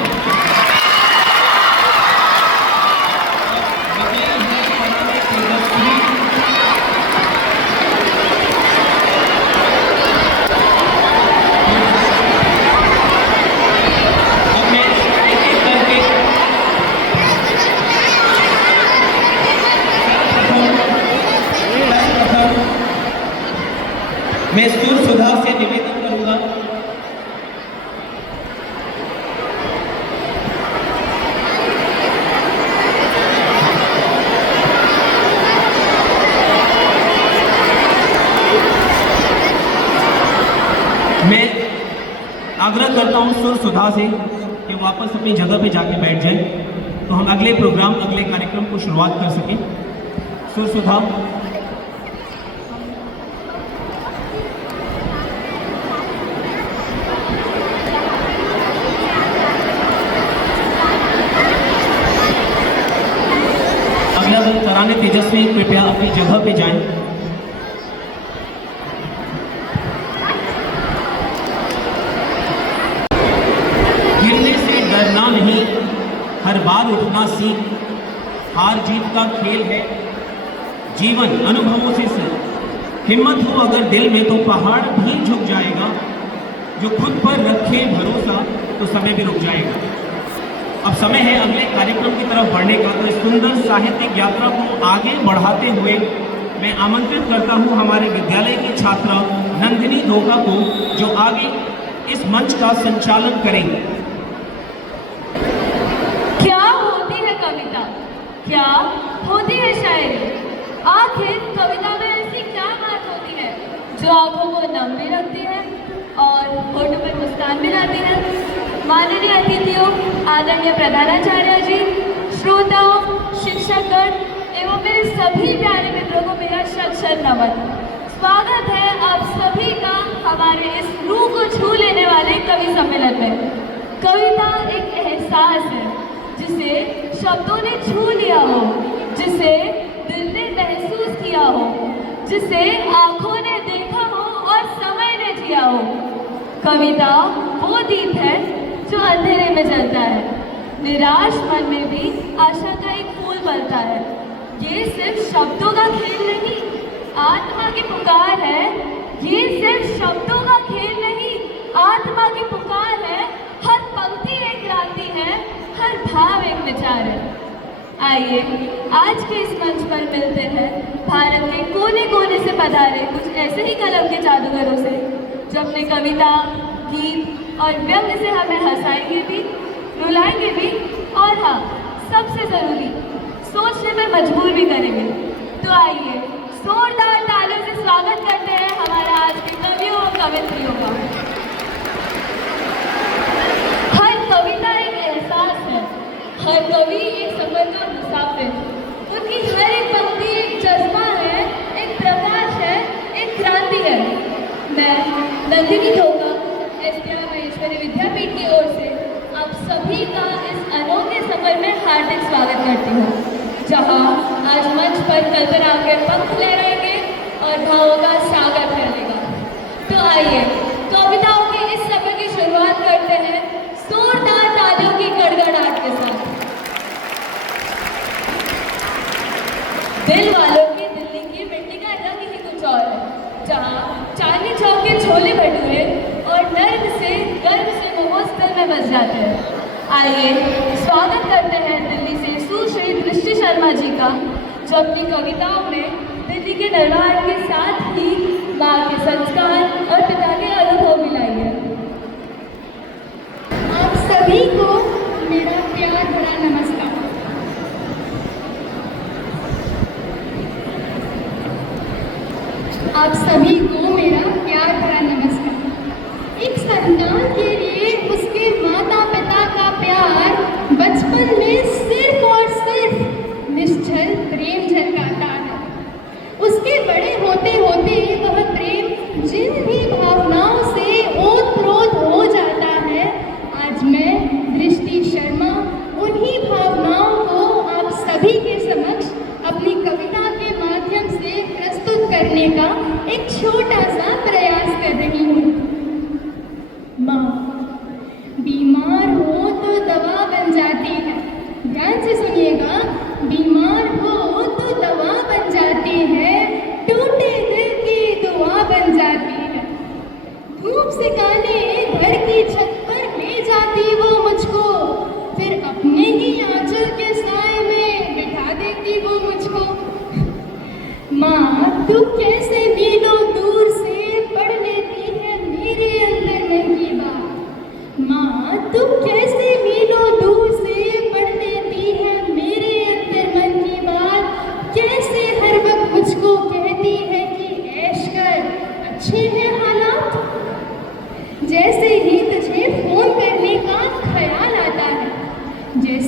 मैं सुर सुधा से निवेदन करूंगा, आग्रह करता हूँ सुर सुधा से कि वापस अपनी जगह पे जाके बैठ जाए, तो हम अगले प्रोग्राम, अगले कार्यक्रम को शुरुआत कर सकें। सुर सुधा। अगला दल तराने तेजस्वी, कृपया अपनी जगह पे जाएं। गिरने से डरना नहीं, हर बार उठना सीख। हार जीत का खेल है जीवन, अनुभवों से सीख। हिम्मत हो अगर दिल में तो पहाड़ भी झुक जाएगा। जो खुद पर रखे भरोसा तो समय भी रुक जाएगा। अब समय है अगले कार्यक्रम की तरफ बढ़ने का, तो इस सुंदर साहित्यिक यात्रा को आगे बढ़ाते हुए मैं आमंत्रित करता हूं हमारे विद्यालय की छात्रा नंदिनी धोका को, जो आगे इस मंच का संचालन करेंगे। क्या होती है कविता, क्या होती है शायरी? आखिर कविता में ऐसी क्या बात होती है जो आंखों को नम भी रखती है और होठों पर मुस्कान भी लाती है? माननीय अतिथियों, आदरणीय प्रधानाचार्य जी, श्रोताओं, शिक्षकगण एवं मेरे सभी प्यारे मित्रों को मेरा शत नमन। स्वागत है आप सभी का हमारे इस रूह को छू लेने वाले कवि सम्मेलन में। कविता एक एहसास है जिसे शब्दों ने छू लिया हो, जिसे दिल ने महसूस किया हो, जिसे आंखों ने देखा हो और समय ने जिया हो। कविता वो दीप है जो अंधेरे में जलता है, निराश मन में भी आशा का एक फूल बनता है। ये सिर्फ शब्दों का खेल नहीं, आत्मा की पुकार है। ये सिर्फ शब्दों का खेल नहीं, आत्मा की पुकार है। हर पंक्ति एक क्रांति है, हर भाव एक विचार है। आइए आज के इस मंच पर मिलते हैं भारत के कोने कोने से पधारे कुछ ऐसे ही कलम के जादूगरों से, जो अपने कविता, गीत और व्यंग से हमें हंसाएंगे भी, रुलाएंगे भी और हाँ, सबसे जरूरी सोचने में मजबूर भी करेंगे। तो आइए जोरदार तालियों से स्वागत करते हैं हमारे आज के कवियों और कवित्रियों का। हर कविता एक एहसास है, हर कवि एक सफर का मुसाफिर। उनकी हर एक पंक्ति एक जज्बा है, एक प्रकाश है, एक क्रांति है। मैं नंदिनी धोका SDR महेश्वरी विद्यापीठ की ओर से आप सभी का इस अनोखे सफर में हार्दिक स्वागत करती हूँ, जहाँ आज मंच पर कल्पना के पंख लहराएंगे और भावों का सागर फैलेगा। तो आइए कविताओं के इस सफर की शुरुआत करते हैं जोरदार तालियों की गड़गड़ाहट के साथ। दिल वालों की दिल्ली की मिट्टी का रंग ही कुछ और है, जहाँ चांदनी चौक के छोले भटूरे और नर्म से गर्व से मोमोज दिल में बस जाते हैं। आइए स्वागत करते हैं दिल्ली से सुश्री दृष्टि शर्मा जी का, जो अपनी कविताओं में दिल्ली के निर्माण के साथ ही माँ के संस्कार और पिता के अनुभव मिलाई है। आप सभी को मेरा प्यार भरा नमस्कार। आप सभी को मेरा प्यार भरा नमस्कार। एक संतान के लिए उसके माता पिता का प्यार बचपन में सिर्फ और सिर्फ निश्चल प्रेम झलकाता है। उसके बड़े होते होते वह प्रेम जिन भी भावनाओं से ओत प्रोत हो जाता है, आज मैं दृष्टि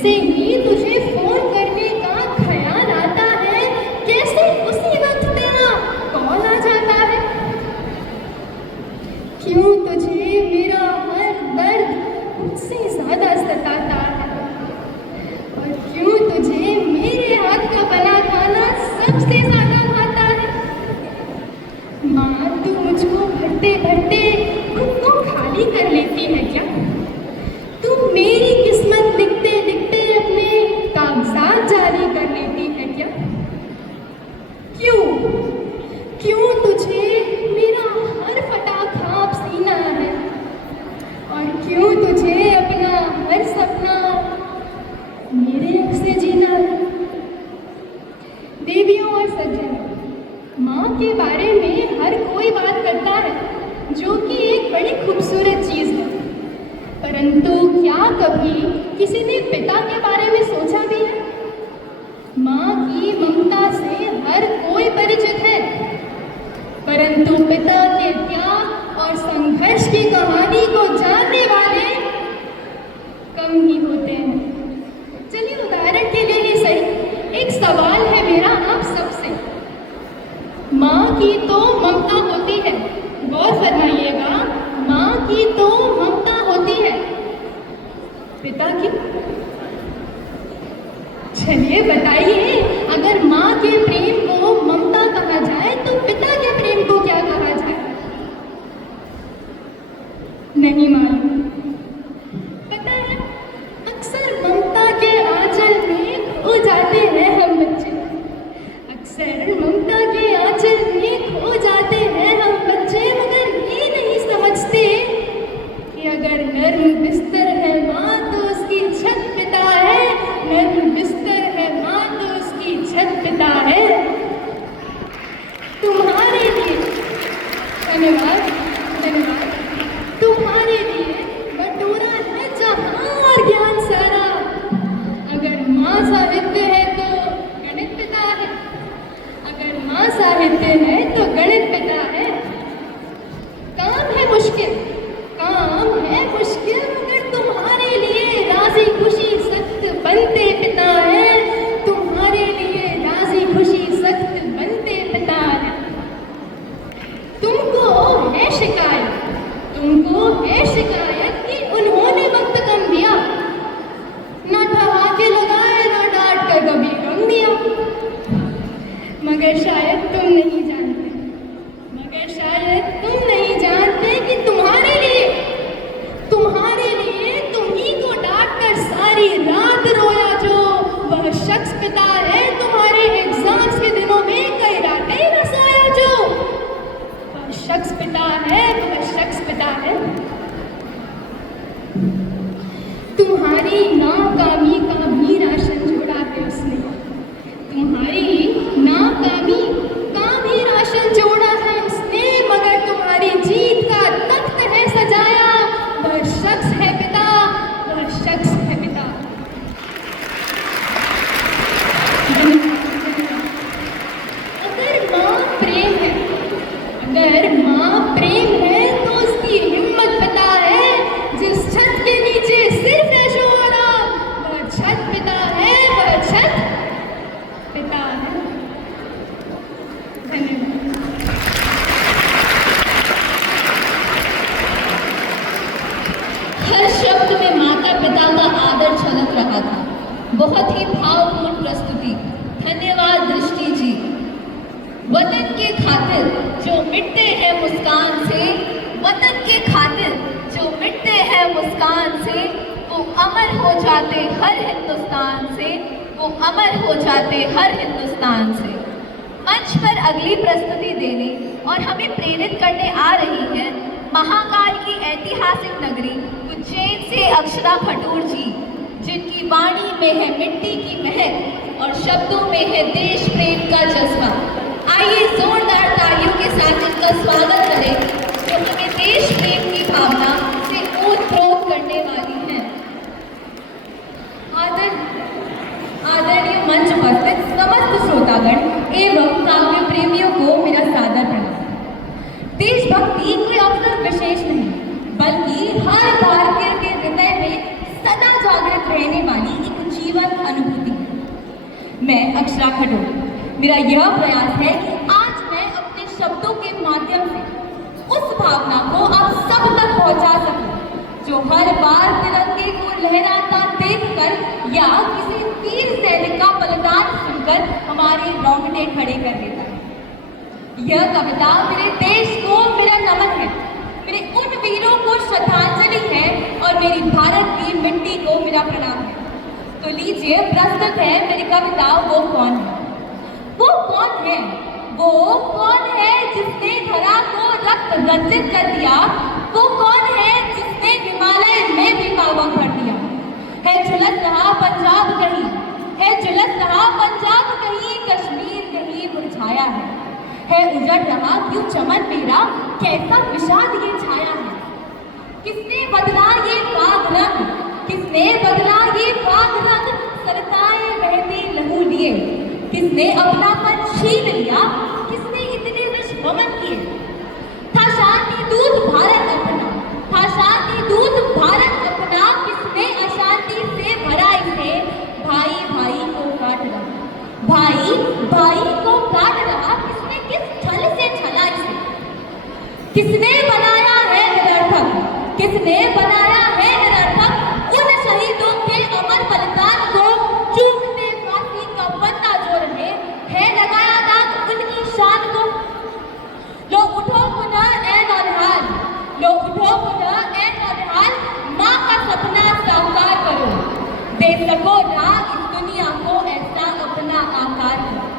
जैसे ही तुझे फोन करने का ख्याल आता है, कैसे उसी वक्त तेरा कॉल आ जाता है। क्यों तुझे मेरा हर दर्द मुझसे ज्यादा सताता है, और क्यों तुझे मेरे हाथ का बना खाना सबसे ज्यादा भाता है। माँ, तू मुझको भरते भरते खुद को खाली कर लेती है क्या? तू मेरी किस्मत लिखते लिखते अपने कागजात जारी कर लेती है क्या? क्यों क्यों तुझे मेरा हर फटा ख्वाब सीना है, और क्यों तुझे अपना हर सपना मेरे हक से जीना है। देवियों और सज्जनों, माँ के बारे में हर कोई बात करता है, जो कि एक बड़ी खूबसूरत चीज़ है, परंतु क्या कभी किसी ने पिता के बारे में सोचा भी है? माँ की ममता से हर कोई परिचित है, परंतु पिता के त्याग और संघर्ष की कहानी को जानने वाले कम ही होते हैं। चलिए उदाहरण के लिए ही सही, एक सवाल है मेरा आप सबसे। माँ की तो ममता होती है, गौर फरमाइएगा, माँ की तो ममता होती है, पिता की? चलिए बताइए, अगर माँ के प्रेम को ममता कहा जाए तो पिता के प्रेम को क्या कहा जाए? नहीं मालूम। पता है, अक्सर ममता के आंचल में खो जाते हैं हम बच्चे, अक्सर ममता के आंचल में खो जाते हैं हम बच्चे, मगर ये नहीं समझते कि अगर नर्म बिस्तर है माँ तो उसकी छत पिता है, नर्म बिस्तर है माँ तो उसकी छत पिता है। तुम्हारे लिए, धन्यवाद धन्यवाद, तुम्हारे लिए बटोरा है जहाँ और ज्ञान सारा। अगर माँ साहित्य है तो गणित पिता है, अगर माँ साहित्य है तो गणित पिता है। काम है मुश्किल, काम है मुश्किल, मगर तुम्हारे लिए राजी खुशी सख्त बनते पिता है, तुम्हारे लिए राजी खुशी सख्त बनते पिता है। तुमको है शिकायत, तुमको है शिकायत कि उन्होंने वक्त कम दिया, ना ठहाके लगाए ना डांट कर कभी गम दिया। मगर शायद तुम नहीं जानते, मगर शायद तुम नहीं जानते कि तुम्हारे लिए तुम ही को डांट कर सारी रात रोया जो वह शख्स पिता है, तुम्हारे एग्जाम्स के दिनों में कई रातें न सोया जो वह शख्स पिता है, वह शख्स पिता है। तुम्हारी नाकामी का भी राशन जोड़ा है उसने, तुम्हारी नाकामी का भी राशन जोड़ा है उसने, मगर तुम्हारी जीत का तख्त है सजाया, वह शख्स है पिता, वह शख्स है पिता। अगर माँ प्रेम है, अगर माँ प्रेम है तो उसकी हिम्मत पिता है, जिस छत के नीचे सिर्फ है शोरा, वह छत पिता है, वह छत पिता है। धन्यवाद। हर शब्द में माता पिता का आदर झलक रहा था। बहुत ही भावपूर्ण प्रस्तुति, धन्यवाद दृष्टि जी। वतन के खातिर जो मिटते हैं मुस्कान से, वतन के खातिर जो मिटते हैं मुस्कान से, वो अमर हो जाते हर हिंदुस्तान से, वो अमर हो जाते हर हिंदुस्तान से। मंच पर अगली प्रस्तुति देने और हमें प्रेरित करने आ रही है महाकाल की ऐतिहासिक नगरी उज्जैन से अक्षरा खटूर जी, जिनकी वाणी में है मिट्टी की महक और शब्दों में है देश प्रेम का जज्बा। आइए जोरदार तालियों के साथ इनका स्वागत करें, जो हमें देश प्रेम की भावना से ओतप्रोत करने वाली हैं। आदरणीय मंच उपस्थित समस्त श्रोतागण एवं काव्य प्रेमियों को मेरा सादर प्रणाम। देशभक्ति कोई अवसर विशेष नहीं, बल्कि हर भारतीय के हृदय में सदा जागृत रहने वाली एक मैं अक्षरा खडोल। मेरा यह प्रयास है कि आज मैं अपने शब्दों के माध्यम से उस भावना को आप सब तक पहुंचा सकूं, जो हर बार तिरंगे को लहराता देखकर या किसी वीर सैनिक का बलिदान सुनकर हमारे रोंगटे खड़े कर देता है। यह कविता मेरे देश को मेरा नमन है, मेरे उन वीरों को श्रद्धांजलि है और मेरी भारत की मिट्टी को मेरा प्रणाम है। तो लीजिए, प्रस्तुत है मेरी कविता वो कौन है। वो कौन है? वो कौन है जिसने धरा को रक्त रंजित कर दिया? वो कौन है जिसने हिमालय में भी पावन भर दिया? है झुलस रहा पंजाब कहीं, है झुलस रहा पंजाब कहीं, कश्मीर कहीं मुरझाया है उजड़ रहा क्यों चमन मेरा, कैसा विषाद ये छाया है। किसने बदला ये पाग रंग, किसने बदला ये पाग रंग, सरताए बहते लहू लिए, किसने अपनापन छीन लिया, किसने इतने दुश्मन किए। था शांति दूत भारत अपना, था शांति दूत भारत अपना, किसने अशांति से भरा इसे, भाई भाई को काट रहा, भाई भाई को काट रहा, किसने किस छल से छला इसे। किसने बनाया है निरर्थक, किसने बनाया है निरर्थक उन शहीदों के अमर बलिदान को, चूकते फांसी का फंदा जो रहे, है लगाया दाग उनकी शान को। लो उठो पुनः ऐ नौनिहाल, लो उठो पुनः ऐ नौनिहाल, माँ का सपना साकार करो, दे सको ना इस दुनिया को ऐसा अपना आकार करो।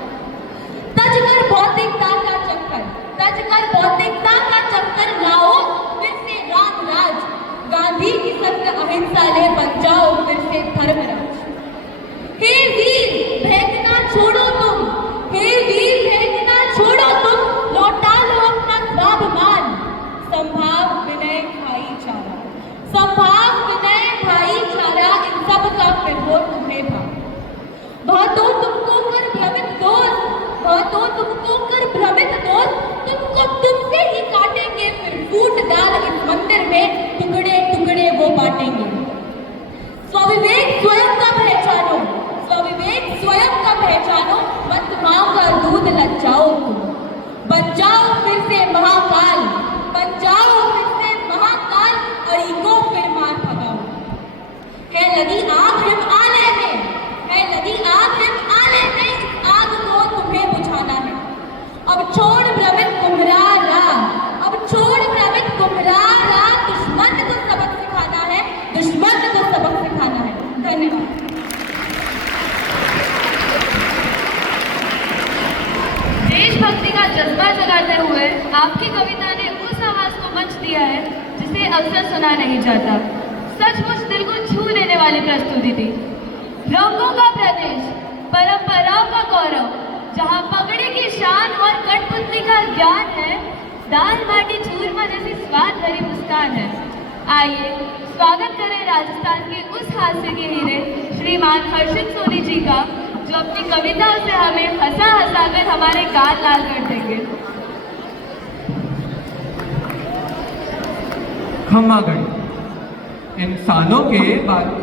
तज कर भौतिकता का चक्कर, तज कर भौतिकता का चक्कर लाओ फिर से राम राज, गांधी की सत्य अहिंसा ले बन जाओ फिर से धर्मराज। हे वीर फेंकना छोड़ो तुम, हे वीर फेंकना छोड़ो तुम, लौटा लो अपना स्वाभिमान, संभाव विनय भाईचारा, संभाव विनय भाईचारा, इन सब का फिर हो तुम्हें भाव। बहुतों तुमको कर भ्रमित दोस्त, बहुतों तुमको कर भ्रमित दोस्त, तुमको तुमसे ही काटेंगे फिर फूट डाल इस मंदिर में, टुकड़े टुकड़े वो बांटेंगे। स्वविवेक स्वयं का पहचानो, स्वविवेक स्वयं का पहचानो, मत मां का दूध लग जाओ तुम, बन जाओ फिर से महाकाल, बन जाओ फिर से महाकाल, अड़ी को फिर मार भगाओ। है लगी आग हिम आले में, है लगी आग हिम आले में, इस आग को तुम्हें बुझाना है। अब छोड़ भ्रमित कुम्हरारा, अब छोड़ भ्रमित कुम्हरारा, दुश्मन को सबक सिखाना है, दुश्मन को सबक सिखाना है। धन्यवाद। देशभक्ति का जज्बा जगाते हुए आपकी कविता ने उस आवाज को मंच दिया है जिसे अक्सर सुना नहीं जाता। सचमुच दिल को छू लेने वाली प्रस्तुति थी। रंगों का प्रदेश, परंपराओं का गौरव, जहाँ पगड़ी की शान और कठपुतली का ज्ञान है, दाल बाटी चूरमा जैसी स्वाद भरी मुस्कान है। आइए स्वागत करें राजस्थान के उस हास्य के हीरे श्रीमान हर्षित सोनी जी का, जो अपनी कविताओं से हमें हंसा हंसा कर हमारे गाल लाल कर देंगे। खम्मागढ़ इंसानों के बारे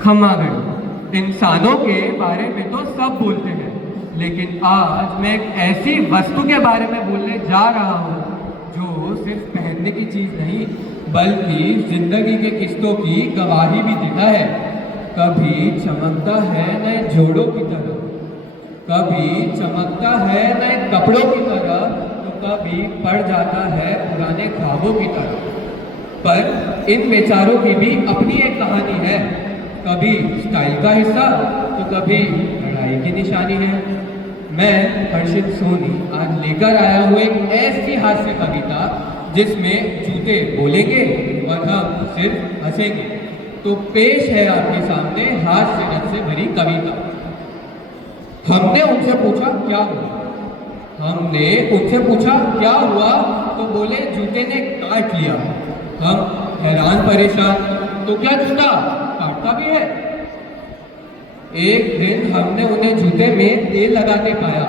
खम्मागढ़ इंसानों के बारे में तो सब बोलते हैं, लेकिन आज मैं एक ऐसी वस्तु के बारे में बोलने जा रहा हूँ जो सिर्फ पहनने की चीज नहीं, बल्कि जिंदगी के किस्तों की गवाही भी देता है। कभी चमकता है नए जोड़ों की तरह, कभी चमकता है नए कपड़ों की तरह, तो कभी पड़ जाता है पुराने ख्वाबों की तरह। पर इन बेचारों की भी अपनी एक कहानी है, कभी स्टाइल का हिस्सा तो कभी लड़ाई की निशानी है। मैं हर्षित सोनी आज लेकर आया हूँ एक ऐसी हास्य कविता जिसमें जूते बोलेंगे और हम सिर्फ हंसेंगे। तो पेश है आपके सामने हास्य रस से भरी कविता। हमने उनसे पूछा क्या हुआ, हमने उनसे पूछा क्या हुआ, तो बोले जूते ने काट लिया। हम हैरान परेशान, तो क्या जूता काटता भी है? एक दिन हमने उन्हें जूते में तेल लगाते पाया।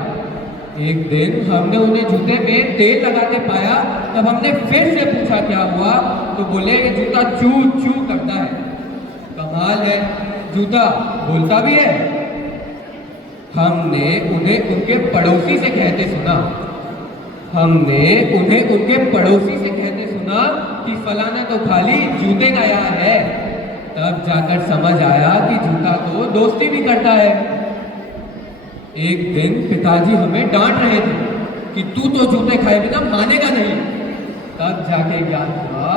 एक दिन हमने उन्हें जूते में तेल लगाते पाया, तब हमने फिर से पूछा क्या हुआ, तो बोले जूता चू चू करता है। कमाल है, जूता बोलता भी है। हमने उन्हें उनके पड़ोसी से कहते सुना। हमने उन्हें उनके पड़ोसी से कहते सुना कि फलाना तो खाली जूते का यार है। तब जाकर समझ आया कि जूता तो दोस्ती भी करता है। एक दिन पिताजी हमें डांट रहे थे कि तू तो जूते खाए बिना मानेगा नहीं। तब जाके ज्ञान हुआ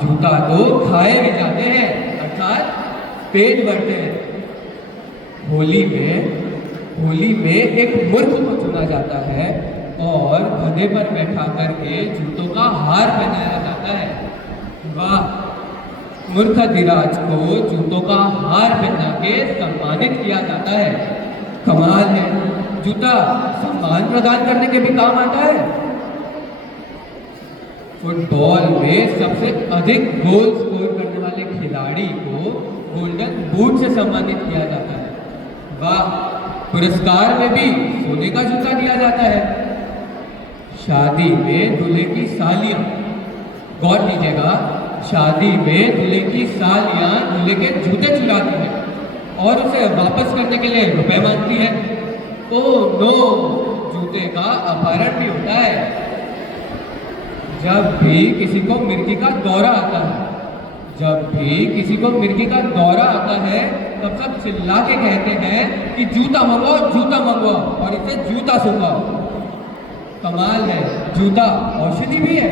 जूता तो खाए भी जाते हैं, अर्थात पेट भरते हैं। होली में एक मूर्ख को चुना जाता है और गधे पर बैठा करके जूतों का हार पहनाया जाता है। वाह, मूर्ख धीराज को जूतों का हार पहना के सम्मानित किया जाता है। कमाल है, जूता सम्मान प्रदान करने के भी काम आता है। फुटबॉल में सबसे अधिक गोल स्कोर करने वाले खिलाड़ी को गोल्डन बूट से सम्मानित किया जाता है। वाह, पुरस्कार में भी सोने का जूता दिया जाता है। शादी में दूल्हे की सालियां, गौर कीजिएगा, शादी में दूल्हे की सालियां दूल्हे के जूते चुराती हैं और उसे वापस करने के लिए रुपए मांगती है। ओह नो, जूते का अपहरण भी होता है। जब भी किसी को मिर्गी का दौरा आता है, तब सब चिल्ला के कहते हैं कि जूता मंगवाओ और इसे जूता सुखाओ। कमाल है, जूता औषधि भी है।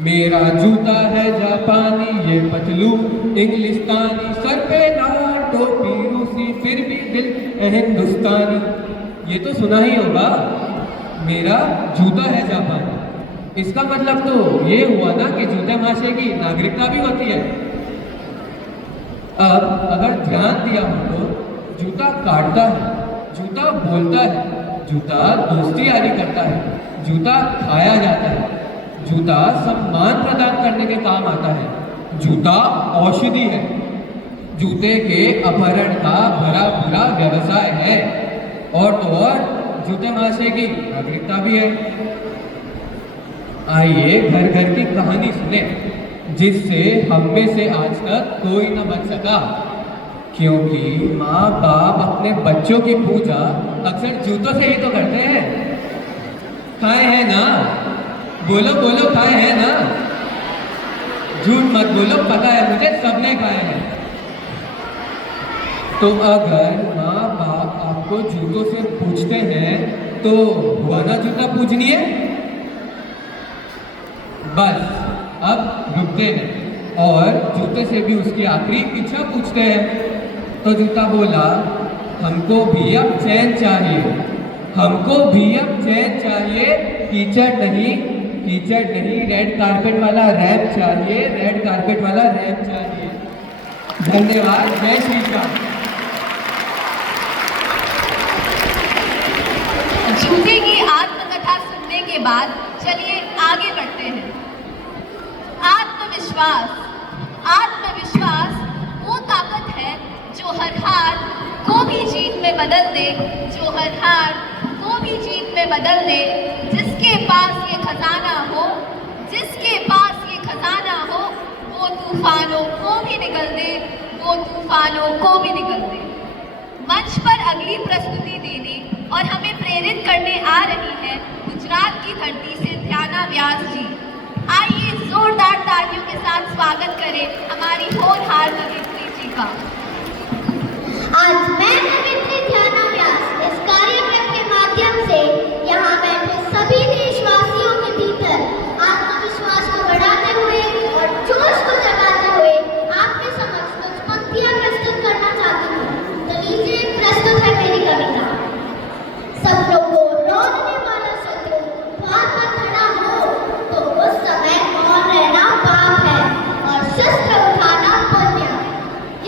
मेरा जूता है जापानी, ये पतलू इंग्लिस्तानी, सर पे लाल टोपी रूसी, फिर भी दिल हिंदुस्तानी। ये तो सुना ही होगा, मेरा जूता है जापानी। इसका मतलब तो ये हुआ ना कि जूते माशे की नागरिकता भी होती है। अब अगर ध्यान दिया हो तो जूता काटता है, जूता बोलता है, जूता दोस्ती यारी करता है, जूता खाया जाता है, जूता सम्मान प्रदान करने के काम आता है, जूता औषधि है, जूते के अपहरण का भरा पूरा व्यवसाय है। और तो और जूते माशे की नागरिकता भी है। आइए घर घर की कहानी सुने जिससे हम में से आज तक कोई न बच सका, क्योंकि माँ बाप अपने बच्चों की पूजा अक्सर जूतों से ही तो करते हैं। खाए हैं ना, बोलो बोलो, खाए हैं ना, झूठ मत बोलो, पता है मुझे, सबने खाए हैं। तो अगर माँ बाप आपको जूतों से पूछते हैं तो हुआ ना जूता पूजनीय। बस अब रुकते हैं और जूते से भी उसकी आखिरी इच्छा पूछते हैं। तो जूता बोला, हमको भी अब चैन चाहिए, हमको भी अब चैन चाहिए, कीचड़ नहीं, रेड कारपेट वाला रैप चाहिए, रेड कारपेट वाला रैप चाहिए। धन्यवाद, जय श्री राम। जूते की आत्मकथा सुनने के बाद चलिए आगे बढ़ते हैं। आत्मविश्वास वो ताकत है जो हर हार को भी जीत में बदल दे, जिसके पास ये खजाना हो, वो तूफानों को भी निगल दे। मंच पर अगली प्रस्तुति देने और हमें प्रेरित करने आ रही है गुजरात की धरती से ध्याना व्यास जी। आइए जोरदार तालियों के साथ स्वागत करें हमारी होनहार कवियत्री जी का। आज मैं कवियत्री ध्याना व्यास इस कार्यक्रम के माध्यम से यहाँ बैठे सभी देशवासियों के भीतर आत्मविश्वास को बढ़ाते हुए और जोश को जगाते हुए आपके समक्ष कुछ पंक्तियाँ प्रस्तुत करना चाहती हूँ। तो लीजिए, प्रस्तुत है मेरी कविता। सपनों को रोकने वाला शत्रु द्वार पर खड़ा हो तो उस समय मौन रहना पाप है और शस्त्र उठाना पुण्य।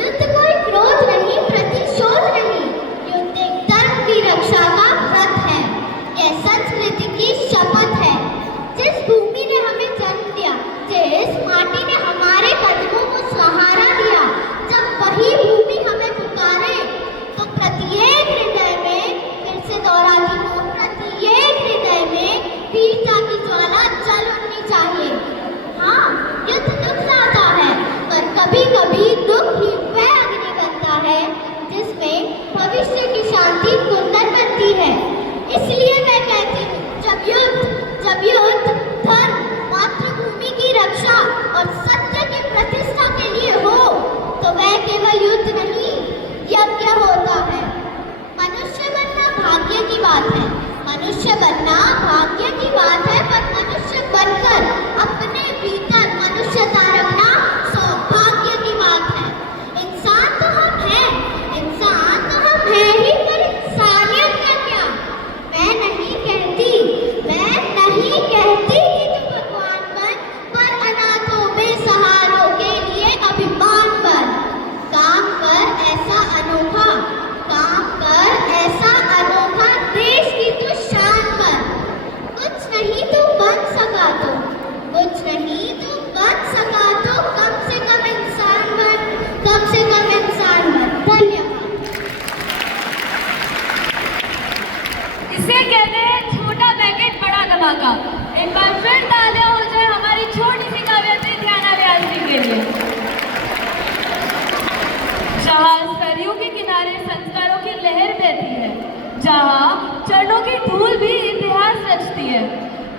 युद्ध को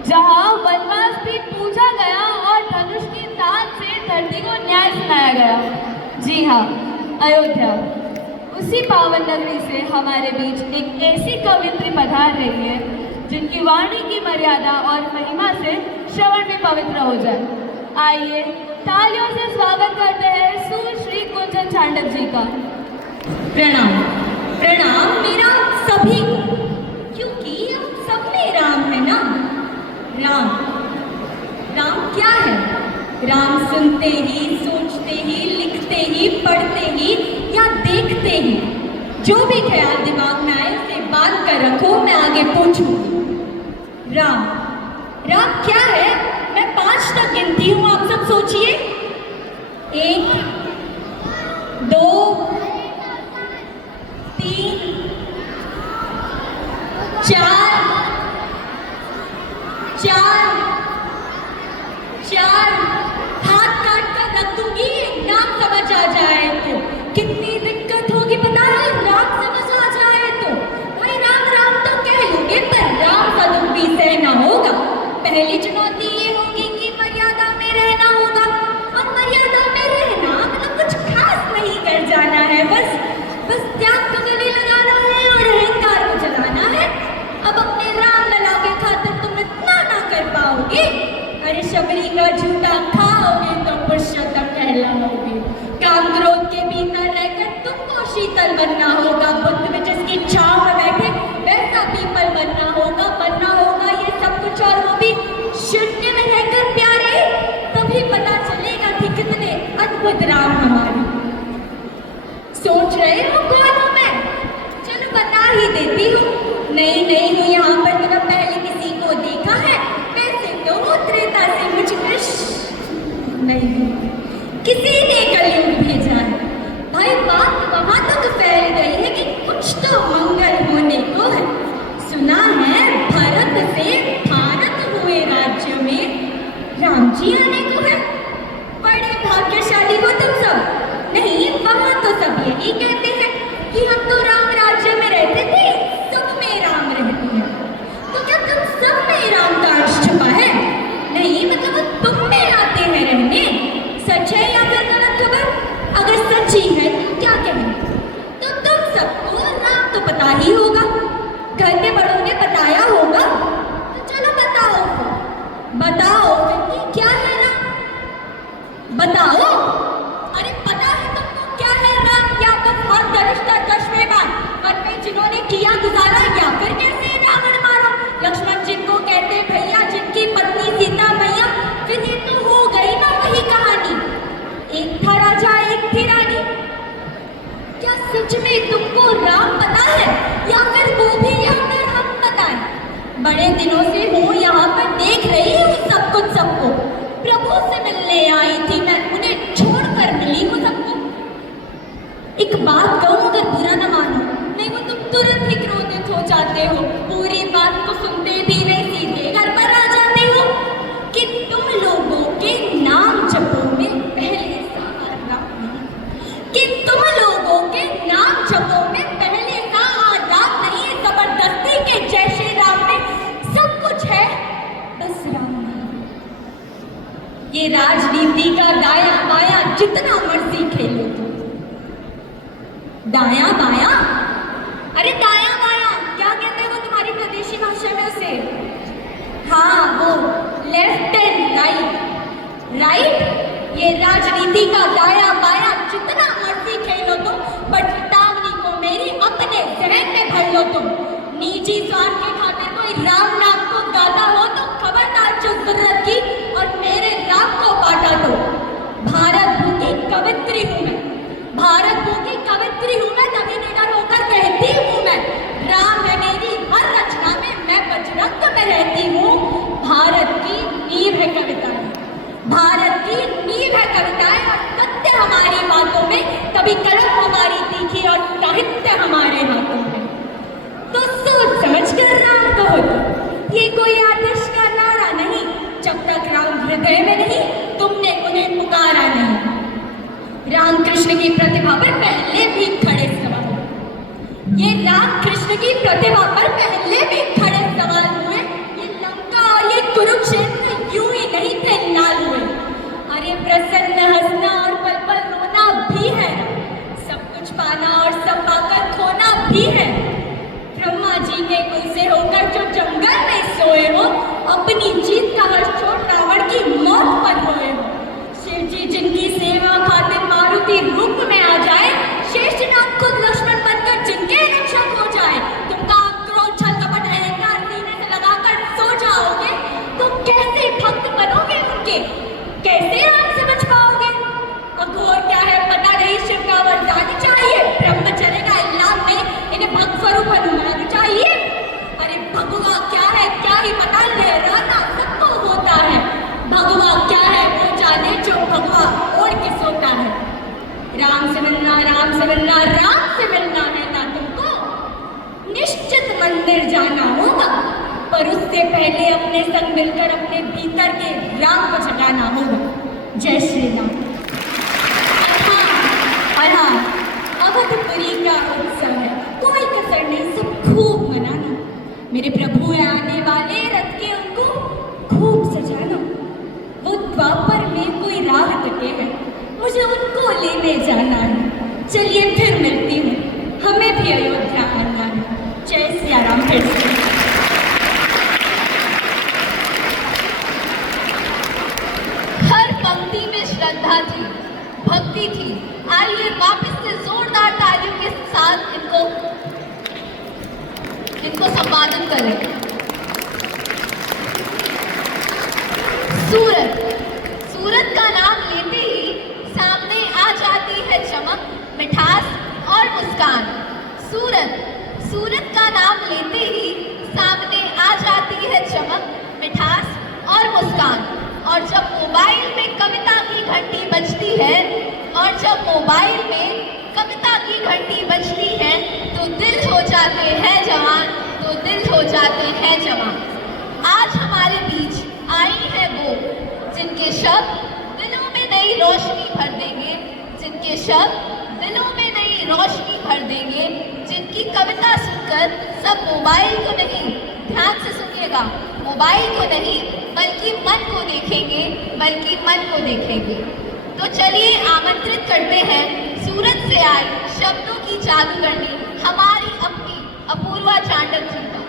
जहाँ वनवास भी पूछा गया और धनुष की तान से धरती को न्याय सुनाया गया। जी हाँ, अयोध्या, उसी पावन नगरी से हमारे बीच एक ऐसी कवित्री पधार रही है जिनकी वाणी की मर्यादा और महिमा से श्रवण भी पवित्र हो जाए। आइए तालियों से स्वागत करते हैं सुश्री कुंजन चांडक जी का। प्रणाम प्रणाम मेरा सभी को, क्योंकि हम सब में राम है ना। राम राम क्या है? राम सुनते ही, सोचते ही, लिखते ही, पढ़ते ही या देखते ही जो भी ख्याल दिमाग में आए उसे बांध कर रखो, मैं आगे पूछूंगी। राम राम क्या है? मैं 5 तक गिनती हूँ, आप सब सोचिए। 1 2 3 4 हाथ काट कर रख दूंगी, नाम समझ आ जाए तो। कितनी दिक्कत होगी पता है, राम समझ आ जाए तो। भाई राम राम तो कह लोगे, पर राम का दुख भी सहना होगा। पहली चुनौती ये होगी कि मर्यादा में रहना होगा, और मर्यादा में रहना मतलब कुछ खास नहीं कर जाना है, बस त्याग को गले लगाना है और अहंकार को जलाना है। अब अपने राम लला के खातिर तुम इतना ना कर पाओगे। अरे शबरी का झूठा खाओगे तो पुरुषोत्तम कहलाओगे। काम क्रोध के भीतर रहकर तुमको शीतल बनना होगा, बुद्ध में जिसकी छांव में बैठे वैसा पीपल बनना होगा ये सब कुछ, और वो भी शून्य में रहकर प्यारे। तभी पता चलेगा कि कितने अद्भुत राम हमारे। सोच रहे हो कौन हूं मैं? चलो बता ही देती हूँ। नहीं हूँ यहाँ पर, तो न पहले किसी को देखा है, वैसे तो त्रेता से मुझको नहीं किसी ने कलयुग भेजा है। भाई बात वहां तक फैल गई है कि कुछ तो मंगल होने को है। सुना है भरत से भारत हुए राज्य में राम जी आने को है। बड़े भाग्यशाली हो तुम सब। नहीं, वहां तो सब यही कहते हैं कि हम तो राम राज्य में रहते थे, सब में राम रहते हैं। तो क्या तुम सब में राम का अंश छुपा है? नहीं, मतलब तुम में आते हैं रहने। सच है या फिर गलत खबर? अगर सच्ची है तो क्या कहें? तो तुम सबको राम तो पता ही होगा, घर के बड़ों ने बताया होगा। तो चलो बताओ फिर कि क्या है राम? बताओ। अरे पता है तुमको क्या है राम? क्या तुम और धनुष कश्मे वन में जिन्होंने किया गुजारा, या फिर कैसे रावण मारा? लक्ष्मण जिनको कहते भैया, जिनकी पत्नी सीता मैया, फिर ये तो हो गई ना वही कहानी। एक था राजा, एक थी रानी। क्या सच में तुमको राम पता है, या फिर वो भी या फिर हम बताएं? बड़े दिनों से हूँ यहाँ पर, देख रही हूँ सब कुछ सबको। प्रभु से मिलने आई थी मैं, उन्हें छोड़कर मिली हूँ सबको। एक बात कहूँ, अगर बुरा न मानो, नहीं वो तुम तुरंत ही क्रोधित हो जाते हो। पूरी बात को सुनते भी नहीं, सीधे घर पर आ जाते हो कि तुम लोगों के नाम जपो में पहले सा आराम नहीं, कि तुम लोगों के नाम जपो में पहले सा आराम नहीं है। जबरदस्ती के जैसे राम में सब कुछ है, बस राम नहीं। ये राजनीति का दाया बाया जितना मर्जी खेलो तुम। दाया बाया? अरे दाया बाया क्या कहते हैं वो तुम्हारी प्रदेशी भाषा में उसे? हाँ, वो लेफ्ट एंड राइट। ये राजनीति का दाया बाया जितना मर्जी खेलो तुम, बट चेतावनी को मेरी अपने जहन में भर लो तुम। निजी स्वार्थ के खातिर कोई राम नाम को गाता हो तो खबरदार जो जरूरत की और मेरे राम को बांटा दो। भारत भू की कवित्री हूँ मैं, भारत भू की कवित्री हूँ मैं, तभी निडर होकर कहती हूँ मैं, राम है मेरी हर रचना में, मैं बजरंग में रहती हूँ। भारत की नींव है कविताएं, भारत की नींव है कविताएं, और सत्य हमारी बातों में, कभी कलम हमारी तीखी और साहित्य हमारे हाथों में। तो सोच समझ कर राम कहो तो, ये कोई आदर्श का नारा नहीं। जब तक राम हृदय में नहीं, तुमने उन्हें पुकारा नहीं। राम कृष्ण की प्रतिभा पर पहले भी खड़े सवाल, ये राम कृष्ण की प्रतिभा पर पहले भी खड़े सवाल हुए। ये लंका और ये भी है। ब्रह्मा जी के कुल से होकर जो जंगल में सोए हो, अपनी जीत का हर्ष छोड़ रावण की मौत पर रोए हो। शिव जी जिनकी सेवा खातिर मारुति रूप में आ जाए, शेषनाग खुद लक्ष्मण बनकर जिनके रक्षक हो जाए, तुमका क्रोध छल कपट अहंकार सीने से लगाकर सो जाओगे, तुम कैसे भक्त बनोगे उनके, कैसे राम से बच पाओगे? अघोर क्या है पता नहीं, शिव का वरदान चाहिए, ब्रह्मचर्य का इल्लाम में इन्हें भक्त स्वरूप हनुमान चाहिए। अरे भगवा क्या है क्या ही पता, लहराना सबको होता है। भगवा क्या है वो जाने जो भगवा ओढ़ के सोता है। राम से मिलना राम से मिलना राम से मिलना है ना तुमको, निश्चित मंदिर जाना होगा, पर उससे पहले अपने संग मिलकर अपने भीतर के राम को जगाना होगा। जय श्री राम। अवधपुरी का उत्सव है, कोई कसर नहीं, सब खूब मनाना। मेरे प्रभु आने वाले रथ के उनको खूब सजाना। वो द्वापर में कोई राह कटे हैं, मुझे उनको लेने जाना है। चलिए फिर मिलती हूँ, हमें भी अयोध्या आना है। जय सिया राम। फिर से हर पंक्ति में श्रद्धा थी, भक्ति थी। आइए वापस से जोरदार तालियों के साथ इनको संपादन करें। सूरत का नाम लेते ही सामने आ जाती है चमक, मिठास और मुस्कान। सूरत का नाम लेते ही सामने आ जाती है चमक, मिठास और मुस्कान। और जब मोबाइल में कविता की घंटी बजती है, तो दिल हो जाते हैं जवान, आज हमारे बीच आई है वो जिनके शब्द दिलों में नई रोशनी भर देंगे, जिनकी कविता सुनकर सब मोबाइल को नहीं, ध्यान से सुनिएगा, मोबाइल को नहीं बल्कि मन को देखेंगे। तो चलिए आमंत्रित करते हैं सूरत से आए शब्दों की जादूगरनी, हमारी अपनी अपूर्वा चांडक जी का।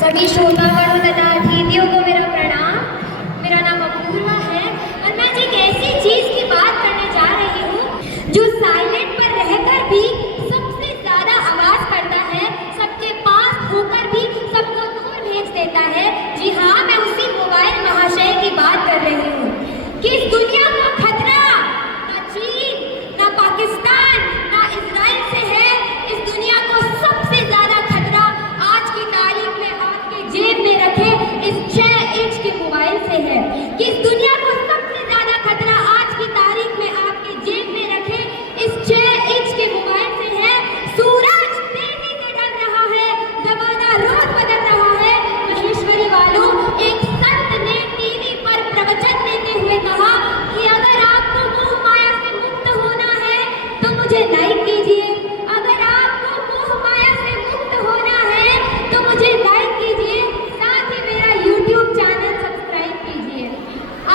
सभी श्रोतागणों तथा अतिथियों को मेरा प्रणाम। मेरा नाम अपूर्वा है और मैं एक ऐसी चीज की बात करने जा रही हूँ जो साइलेंट पर रहकर भी सबसे ज्यादा आवाज करता है, सबके पास होकर भी सबको दूर भेज देता है। जी हाँ, मैं उसी मोबाइल महाशय की बात कर रही हूँ कि इस दुनिया का खतरा ना चीन, ना पाकिस्तान, ना इजराइल से है। इस दुनिया को सबसे ज्यादा खतरा आज की तारीख में आपके जेब में रखे इस 6 इंच के मोबाइल से है। कि इस दुनिया को सबसे ज्यादा खतरा आज की तारीख में आपके जेब में रखे इस 6 इंच के मोबाइल से है। सूरज तेजी से ढल रहा है, जमाना रोज बदल रहा है। महेश्वरी वालों, एक संत ने टीवी पर प्रवचन देते हुए कहा कि अगर आपको मोह माया से मुक्त होना है तो मुझे लाइक कीजिए, अगर आपको मोह माया से मुक्त होना है तो मुझे लाइक कीजिए, साथ ही मेरा YouTube चैनल सब्सक्राइब कीजिए।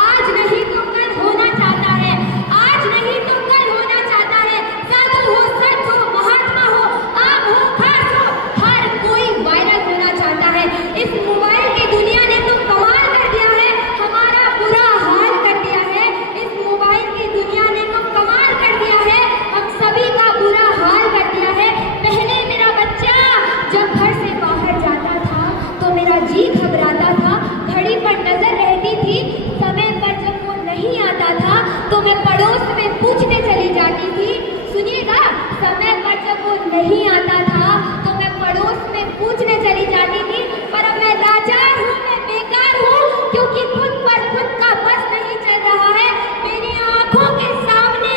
आज नहीं तो कल होना चाहता है, आज नहीं तो कल होना चाहता है। साधु हो, संत हो, महात्मा हो, आम हो, खास हो, हर कोई वायरल होना चाहता है। इस मोबाइल की दुनिया ने तो कमाल कर दिया है, हमारा बुरा हाल कर दिया है। इस मोबाइल की दुनिया ने तो कमाल कर दिया है, हम सभी का बुरा हाल कर दिया है। पहले मेरा बच्चा जब घर से बाहर जाता था तो मेरा जी घबराता था, घड़ी पर नजर रहती थी, समय पर जब वो नहीं आता था तो मैं पड़ोस में पूछने चली जाती थी। सुनिएगा, समय पर जब वो नहीं आता था तो मैं पड़ोस में पूछने चली जाती थी। पर अब मैं लाचार हूँ, मैं बेकार हूँ, क्योंकि खुद पर खुद का बस नहीं चल रहा है। मेरी आंखों के सामने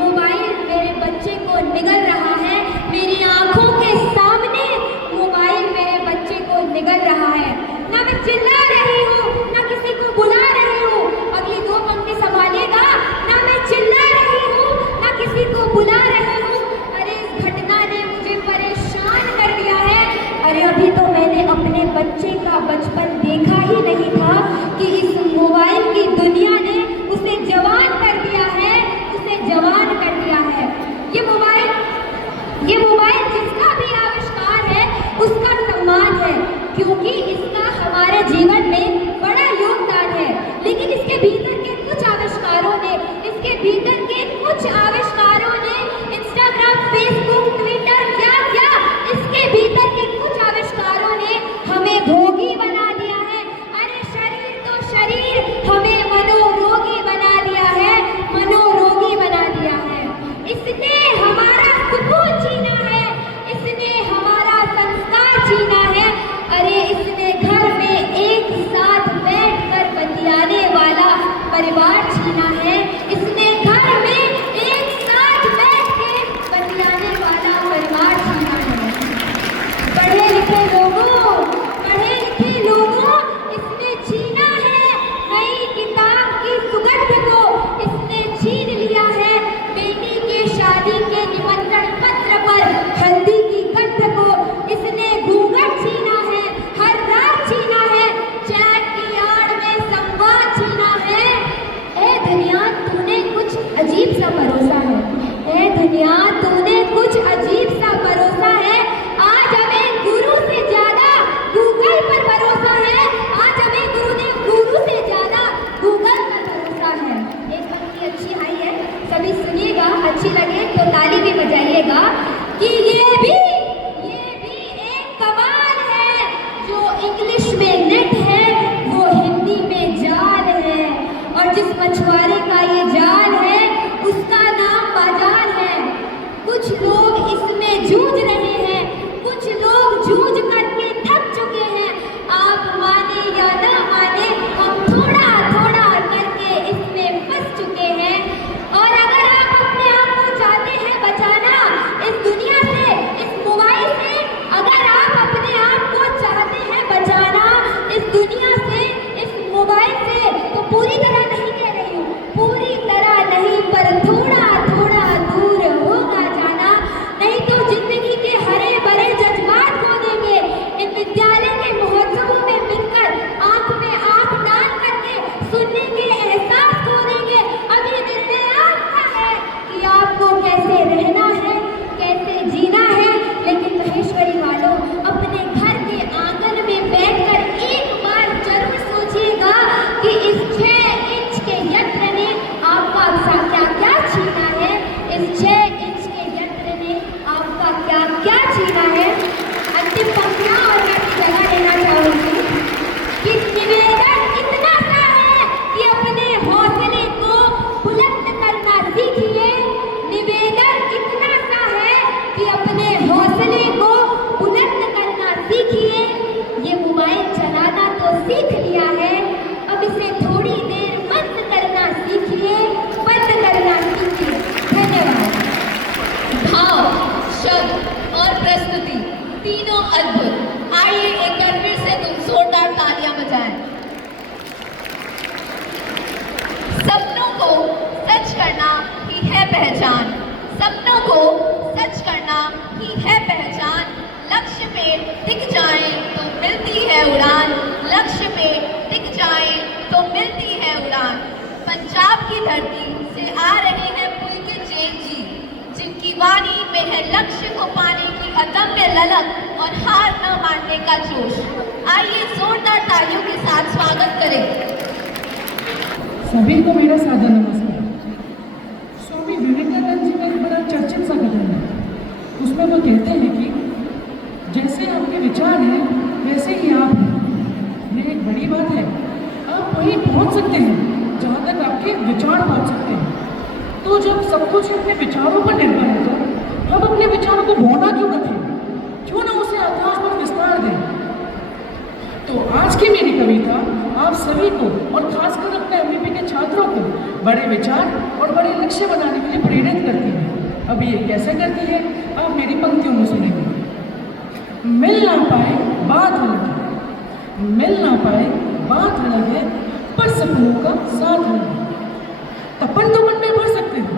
मोबाइल मेरे बच्चे को निगल रहा है, मेरी आंखों के सामने मोबाइल मेरे बच्चे को निगल रहा है। ना मैं चिल्ला रही हूँ, ना किसी को बुला रही हूँ, अगली 2 पंक्ति संभालिएगा। ना मैं चिल्ला रही हूँ, ना किसी को बुला रही हूँ। अरे इस घटना ने मुझे परेशान कर दिया है। अरे अभी भीतर के कुछ आविष्कारों ने इंस्टाग्राम, फेसबुक, ट्विटर, क्या इसके भीतर के कुछ आविष्कारों ने हमें भोगी बना दिया है। अरे शरीर तो शरीर, हमें मनोरोगी बना दिया है, मनोरोगी बना दिया है। इसने हमारा सुकून छीना है, इसने हमारा संस्कार छीना है। अरे इसने घर में एक साथ बैठकर बतियाने वाला परिवार छीना है, इसने घर में एक साथ बैठ के बतियाने वाला परिवार छीना है। पढ़े लिखे लोगों, इसने छीना है नई किताब की सुगंध को, इसने छीन लिया है बेटी के शादी के निमंत्रण पत्र पर हल्दी की गंध को, इसने घूंघट छीना है, हर रात छीना है, चैट की आड़ में संवाद छीना है। ए दुनिया, तूने कुछ अजीब सा परोसा है, ए दुनिया, तूने कुछ अजीब सा परोसा है। आज हमें गुरु से ज्यादा गूगल पर भरोसा है, आज हमें गुरु से ज्यादा गूगल पर भरोसा है। एक पंक्ति अच्छी आई है, सभी सुनिएगा, अच्छी लगे तो ताली भी बजाइएगा कि ये भी एक कमाल है, जो इंग्लिश में नेट है वो हिंदी में जाल है, और जिस मछुआरे का ये जाल है उसका नाम बाजार है। कुछ लोग इसमें जूझ रहे हैं, कुछ लोग जूझ करके थक चुके हैं। आप माने या ना माने, हम थोड़ा थोड़ा करके इसमें फंस चुके हैं। और अगर आप अपने आप को चाहते हैं बचाना इस दुनिया से, इस मोबाइल से, अगर आप अपने आप को चाहते हैं बचाना इस दुनिया से, इस मोबाइल से, तो पूरी तरह नहीं कह रही हूँ, पूरी तरह नहीं, पर थोड़ा थोड़ा दूर होगा जाना। नहीं तो जिंदगी के हरे भरे जज्बात खो देंगे। इन विद्यालय के महोत्सवों में मिलकर आंख में आंख डाल करके सुनने के एहसास खो देंगे। अभी निर्णय आपका है कि आपको कैसे रहना है, कैसे जीना है। लेकिन महेश्वरी वालों, अपने घर के आंगन में बैठकर एक बार जरूर सोचिएगा कि इस 6 इंच के यंत्र ने आपका क्या क्या छीना है, इस 6 इंच के यंत्र ने आपका क्या क्या छीना है। अंतिम पंक्तियां और मैं अपनी जगह लेना चाहूंगी कि निवेदन इतना सा है कि अपने हौसले को बुलंद करना सीखिए। निवेदन इतना सा है कि अपने हौसले को बुलंद करना सीखिए। ये मोबाइल चलाना तो सीख लिया है, अब इसे थोड़ी देर बंद करना सीखिए, बंद करना सीखिए। धन्यवाद। भाव, शब्द और प्रस्तुति तीनों अद्भुत। आइए एक बार फिर से तुम जोरदार तालियां बजाएं। सपनों को सच करना ही है पहचान, सपनों को सच करना ही है पहचान। लक्ष्य पे टिक जाएं तो मिलती है उड़ान, लक्ष्य पे टिक जाएं तो मिलती है उड़ान। पंजाब की धरती से आ रहे हैं पुलकित जैन जी, जिनकी वाणी में है लक्ष्य को पाने की अदम्य ललक और हार न मानने का जोश। आइए जोरदार तालियों के साथ स्वागत करें। सभी को मेरा सादर नमस्कार। स्वामी विवेकानंद जी का एक बड़ा चर्चित सा कथन है, उसमें वो कहते हैं कि जैसे आपके विचार हैं वैसे ही आप हैं। ये एक बड़ी बात है, आप वहीं पहुंच सकते हैं जहां तक आपके विचार पहुंच सकते हैं। तो जब सब कुछ अपने विचारों पर निर्भर है तो हम अपने विचारों को भौना क्यों रखें, क्यों ना उसे आकाश पर विस्तार दें। तो आज की मेरी कविता आप सभी को और खासकर अपने एमवीपी के छात्रों को बड़े विचार और बड़े लक्ष्य बनाने के लिए प्रेरित करती है। अब ये कैसे करती है, आप मेरी पंक्तियों में सुनेंगे। मिल ना पाए बात अलग है, मिल ना पाए बात अलग है, पर सपनों का साथ अलग है। तपन तो मन में भर सकते हो,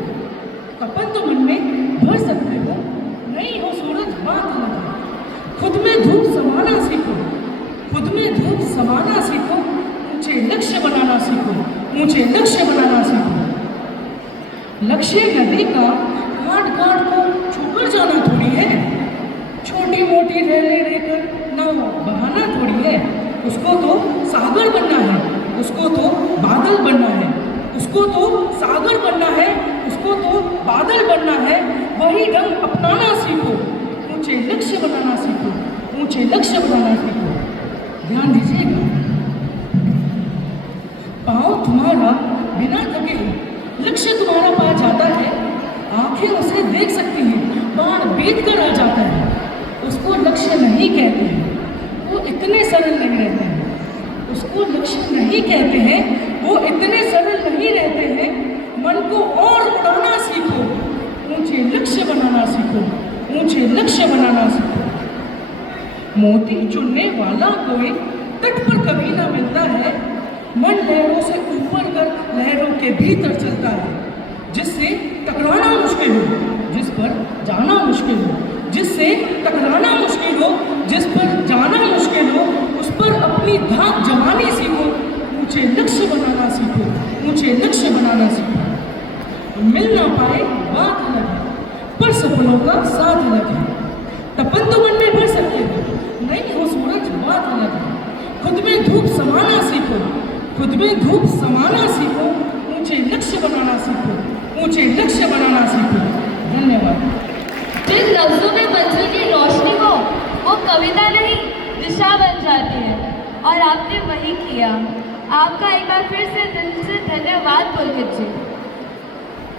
तपन तो मन में भर सकते हो, नहीं हो सूरज बात अलग है। खुद में धूप समाना सीखो, खुद में धूप समाना सीखो, ऊंचे लक्ष्य बनाना सीखो, ऊंचे लक्ष्य बनाना सीखो। लक्ष्य नदी का घाट घाट को छूकर जाना थोड़ी है, छोटी मोटी रैली लेकर नाव बहाना थोड़ी है। उसको तो सागर बनना है, उसको तो बादल बनना है, उसको तो सागर बनना है, उसको अपनाना सीखो, ऊंचे लक्ष्य बनाना सीखो, ऊंचे लक्ष्य बनाना सीखो। ध्यान दीजिएगा, पाँव तुम्हारा बिना थके लक्ष्य तुम्हारा पा जाता है, आंखें उसे देख सकती हैं, बाण बीत कर आ जाता है, उसको लक्ष्य नहीं कहते हैं, वो इतने सरल नहीं रहते हैं। उसको लक्ष्य नहीं कहते हैं, वो इतने सरल नहीं रहते हैं। मन को और उड़ाना सीखो, ऊंचे लक्ष्य बनाना सीखो, ऊंचे लक्ष्य बनाना सीखो। मोती चुनने वाला कोई तट पर कभी ना मिलता है, मन लहरों से ऊपर कर लहरों के भीतर चलता है, जिससे टकराना मुश्किल हो, जिस पर जाना मुश्किल हो, जिससे टकराना मुश्किल हो, जिस पर जाना मुश्किल हो, उस पर अपनी धाक जमानी सीखो, ऊंचे लक्ष्य बनाना सीखो, ऊंचे लक्ष्य बनाना सीखो। मिल ना पाए बात अलग है, पर सपनों का साथ अलग है। तपन तो मन में भर सकते हो, नहीं हो सूरज बात अलग है। खुद में धूप समाना सीखो, खुद में धूप समाना सीखो, ऊंचे लक्ष्य बनाना सीखो, ऊंचे लक्ष्य बनाना सीखो। धन्यवाद। जिन लफ्जों में मंजिल की रोशनी हो वो कविता नहीं दिशा बन जाती है, और आपने वही किया। आपका एक बार फिर से दिल से धन्यवाद पुलकित जी।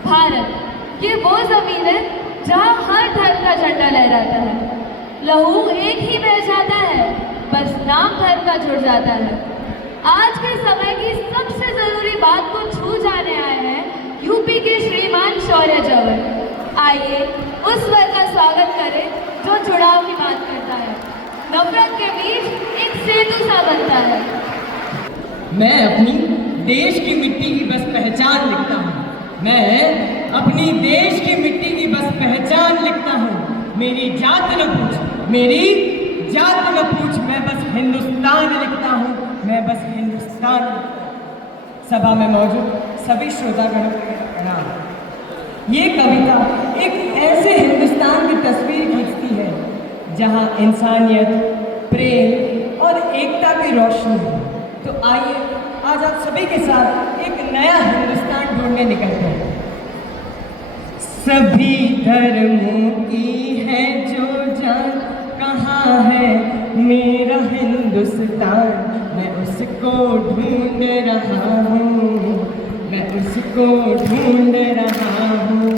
भारत ये वो जमीन है जहाँ हर धर्म का झंडा लहराता है, लहू एक ही बह जाता है, बस नाम धर्म का जुड़ जाता है। आज के समय की सबसे जरूरी बात को छू जाने आए हैं यूपी के श्रीमान शौर्य जवर। आइए उस वर्ग का स्वागत करें जो जुड़ाव की बात करता है, नफरत के बीच एक सेतु सा बनता है। मैं अपनी देश की मिट्टी की बस पहचान लिखता हूँ, मैं अपनी देश की मिट्टी की बस पहचान लिखता हूँ। मेरी जात न पूछ, मेरी जात न पूछ, मैं बस हिंदुस्तान लिखता हूँ, मैं बस हिंदुस्तान। सभा में मौजूद सभी श्रोतागणों को प्रणाम। ये कविता एक ऐसे हिंदुस्तान की तस्वीर खींचती है जहाँ इंसानियत, प्रेम और एकता की रोशनी है। तो आइए आज आप सभी के साथ एक नया हिंदुस्तान ढूंढने निकलते हैं। सभी धर्मों की है जो जान, कहाँ है मेरा हिंदुस्तान, मैं उसको ढूंढ रहा हूँ, मैं उसको ढूंढ रहा हूँ।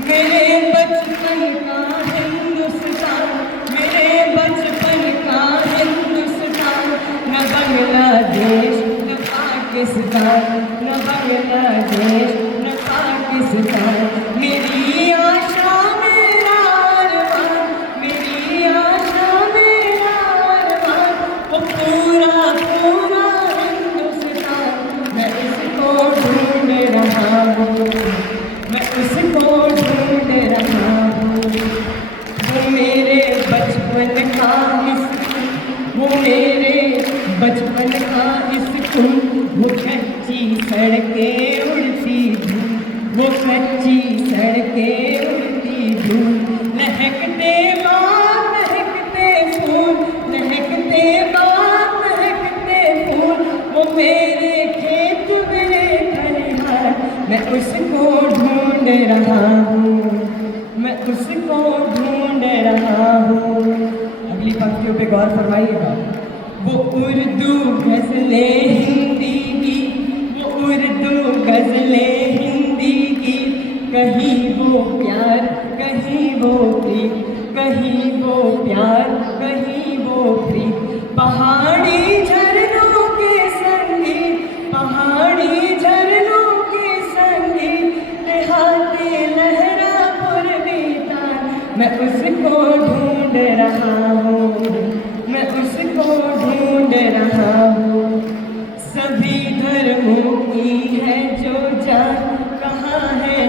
मेरे बचपन का हिंदुस्तान, मेरे बचपन का हिंदुस्तान, न बांग्लादेश न पाकिस्तान, न बांग्लादेश न पाकिस्तान। मेरी आशा मेरा अरमान, मेरी आशा मेरा अरमान, वो पूरा पूरा हिंदुस्तान, मैं उसको ढूंढ रहा हूँ, मैं उसको ढूंढ रहा हूँ। वो मेरे बचपन का वो मेरे बचपन का स्कूल, वो कच्ची सड़कें उड़ती धूल, वो कच्ची सड़कें उड़ती धूल, महकते बाग महकते फूल, महकते बाग महकते फूल, वो मेरे खेत मेरे खलिहान, मैं उसको ढूंढ रहा हूँ, मैं उसको ढूंढ रहा हूँ। अगली पंक्तियों पे गौर फरमाइएगा। वो उर्दू गज़लें हिंदी की, वो उर्दू गज़लें हिंदी की, कहीं वो प्यार कहीं वो प्रीत, कहीं वो प्यार कहीं वो प्रीत। पहाड़ी झरनों के संगीत, पहाड़ी झरनों के संगीत, देहाती लहरा पूर्वीतान, मैं उसको ढूंढ रहा हूँ, मैं उसको ढूंढ रहा हूँ। सभी धर्मों की है जो जान, कहाँ है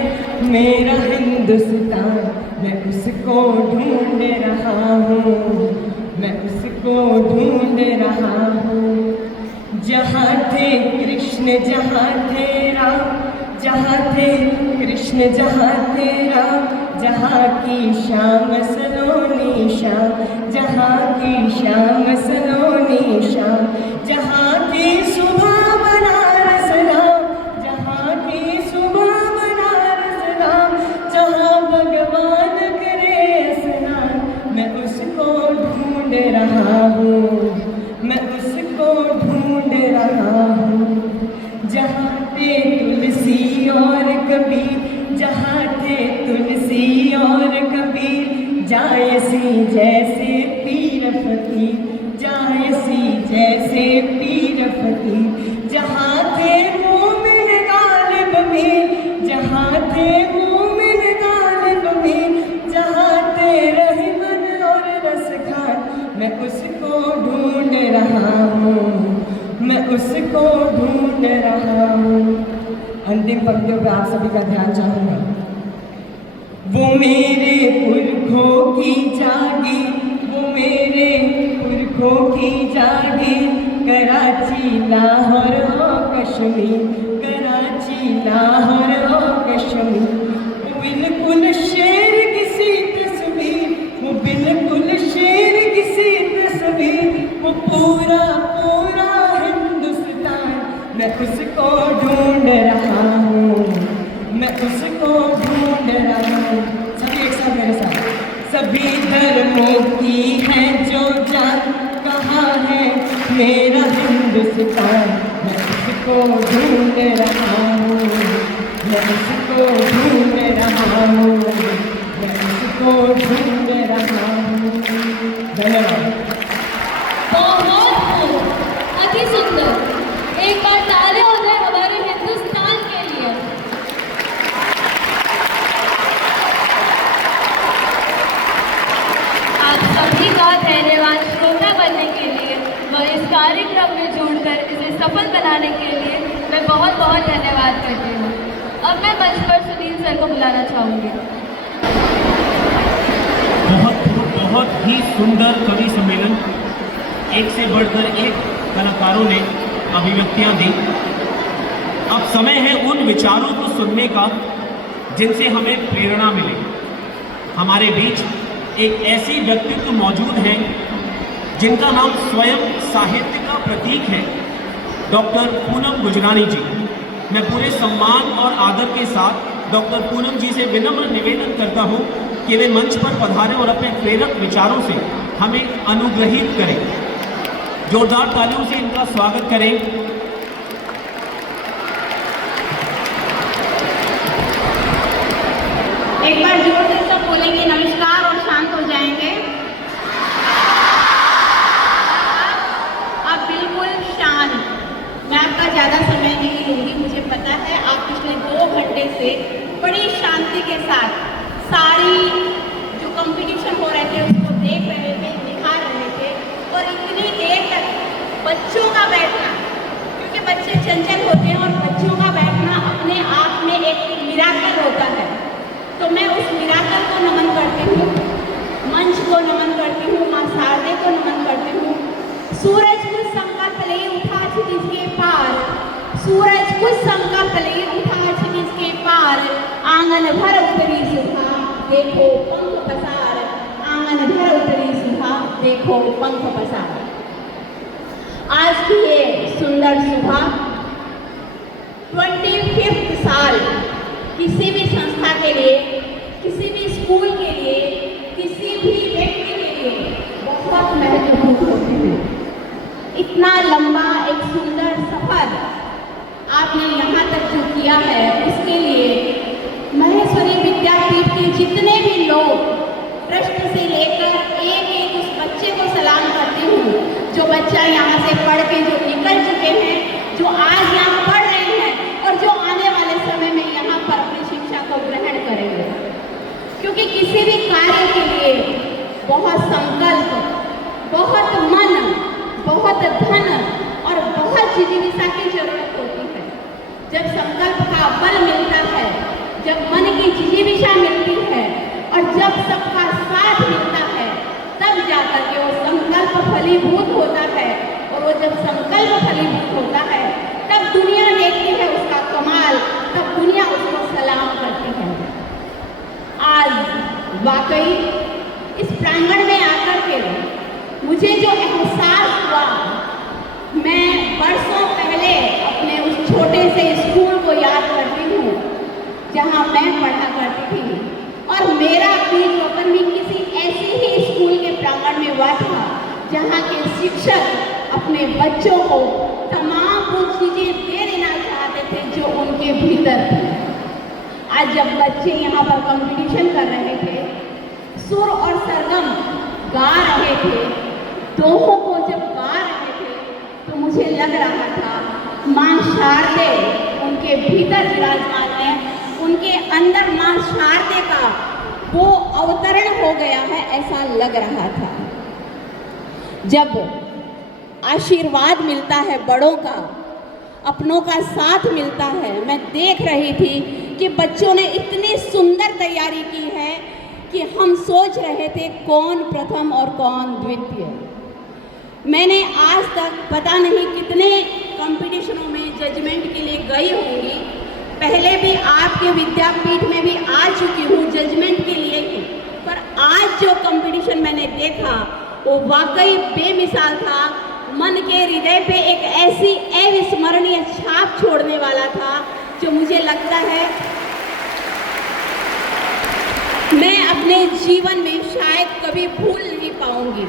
मेरा हिंदुस्तान, मैं उसको ढूंढ रहा हूँ, मैं उसको ढूंढ रहा हूँ। जहाँ थे कृष्ण जहाँ थे राम, जहाँ थे कृष्ण जहाँ थे राम, जहाँ की शाम सलोनी शाम, जहाँ की शाम सलोनी शाम, जहाँ की सुबह बनारस राम, जहाँ की सुबह बनारस राम, जहाँ भगवान के कबीर, जहाँ थे तुलसी और कबीर, जाए सी जैसे पीर फकीर, जाए सी जैसे पीर फकीर, जहाँ थे मोमिन गालिब मीर, जहाँ थे मोमिन गालिब मीर, जहाँ थे रहमन और रसखान, मैं उसको ढूंढ रहा हूँ, मैं उसको ढूंढ रहा हूँ। अंतिम पंक्तियों पे आप सभी का ध्यान चाहूंगा। वो मेरे पुरखों की जागी, वो मेरे पुरखों की जागी, कराची लाहौर और कश्मीर, कराची लाहौर और कश्मीर, वो बिल्कुल शेर किसी तस्वीर, वो बिल्कुल शेर किसी तस्वीर, वो पूरा पूरा हिंदुस्तान, मैं उसको ढूंढ रहा हूँ, मैं उसको ढूंढ रहा हूँ। सभी एक साथ मेरे साथ। सभी धर्मों की है जो जान, कहाँ है मेरा हिंदुस्तान, मैं उसको ढूंढ रहा हूँ, मैं उसको ढूंढ रहा हूँ, मैं उसको ढूंढ रहा हूँ। धन्यवाद। बहुत खूब, अति सुंदर। एक बार ताली हो जाए हमारे हिंदुस्तान के लिए। आप सभी का धन्यवाद श्रोता बनने के लिए व इस कार्यक्रम में जुड़कर इसे सफल बनाने के लिए मैं बहुत बहुत धन्यवाद करती हूँ। अब मैं मंच पर सुनील सर को बुलाना चाहूँगी। बहुत ही सुंदर कवि सम्मेलन, एक से बढ़कर एक कलाकारों ने अभिव्यक्तियां दी। अब समय है उन विचारों को सुनने का जिनसे हमें प्रेरणा मिले। हमारे बीच एक ऐसी व्यक्तित्व मौजूद है जिनका नाम स्वयं साहित्य का प्रतीक है, डॉक्टर पूनम गुजरानी जी। मैं पूरे सम्मान और आदर के साथ डॉक्टर पूनम जी से विनम्र निवेदन करता हूं कि वे मंच पर पधारें और अपने प्रेरक विचारों से हमें अनुग्रहित करें। जोरदार तालियों से इनका स्वागत करें। एक बार जोर से सब बोलेंगे नमस्कार और शांत हो जाएंगे। अब बिल्कुल शांत। मैं आपका ज़्यादा समय नहीं लूँगी, मुझे पता है आप पिछले 2 घंटे से बड़ी शांति के साथ सारी जो कंपटीशन हो रहे थे उसको देख रहे थे, निहार रहे थे, और इतनी देर तक बच्चों का बैठना, क्योंकि बच्चे चंचल होते हैं और बच्चों का बैठना अपने आप में एक मिराकल होता है। तो मैं उस मिराकल को नमन करती हूँ, मंच को नमन करती हूँ, माँ शारदे को नमन करती हूँ। सूरज कुछ संकल्प ले उठा क्षितिज के पार, सूरज कुछ संकल्प ले उठा क्षितिज के पार, आंगन भर उतरी सुबह देखो पंख पसार, आंगन भर उतरी सुबह देखो पंख पसार। आज की ये सुंदर सुबह 25वां साल किसी भी संस्था के लिए, किसी भी स्कूल के लिए, किसी भी व्यक्ति के लिए बहुत महत्वपूर्ण होती है। इतना लंबा एक सुंदर सफर आपने यहाँ तक जो किया है उसके लिए महेश्वरी विद्यापीठ के जितने भी लोग ट्रस्ट से लेकर एक एक उस बच्चे को सलाम करती हूँ, जो बच्चा यहाँ से पढ़ के जो निकल चुके हैं, जो आज यहाँ पढ़ रहे हैं और जो आने वाले समय में यहाँ पर अपनी शिक्षा को ग्रहण करेंगे। क्योंकि किसी भी कार्य के लिए बहुत संकल्प, बहुत मन, बहुत धन और बहुत जिज्ञासा की जरूरत होती है। जब संकल्प का बल मिलता है, जब मन की जिज्ञासा मिलती है और जब सबका साथ मिलता है, तब जाकर के वो संकल्प फलीभूत होता है। और वो जब संकल्प फलीभूत होता है तब दुनिया देखती है उसका कमाल, तब दुनिया उसको सलाम करती है। आज वाकई इस प्रांगण में आकर के मुझे जो एहसास हुआ, मैं वर्षों पहले अपने उस छोटे से स्कूल को याद करती हूँ जहाँ मैं पढ़ा करती थी, और मेरा बीच वतन भी किसी ऐसे ही स्कूल के प्रांगण में हुआ था जहाँ के शिक्षक अपने बच्चों को तमाम वो चीज़ें दे देना चाहते थे जो उनके भीतर थे। आज जब बच्चे यहाँ पर कंपटीशन कर रहे थे, सुर और सरगम गा रहे थे, दोहों को जब गा रहे थे, तो मुझे लग रहा था माँ शारदे उनके भीतर विराजमान है, उनके अंदर माँ शारदे का वो अवतरण हो गया है, ऐसा लग रहा था। जब आशीर्वाद मिलता है बड़ों का, अपनों का साथ मिलता है, मैं देख रही थी कि बच्चों ने इतनी सुंदर तैयारी की है कि हम सोच रहे थे कौन प्रथम और कौन द्वितीय। मैंने आज तक पता नहीं कितने कंपटीशनों में जजमेंट के लिए गई होंगी, पहले भी आपके विद्यापीठ में भी आ चुकी हूँ जजमेंट के लिए ही, पर आज जो कंपटीशन मैंने देखा वो वाकई बेमिसाल था। मन के हृदय पे एक ऐसी अविस्मरणीय छाप छोड़ने वाला था जो मुझे लगता है मैं अपने जीवन में शायद कभी भूल नहीं पाऊंगी।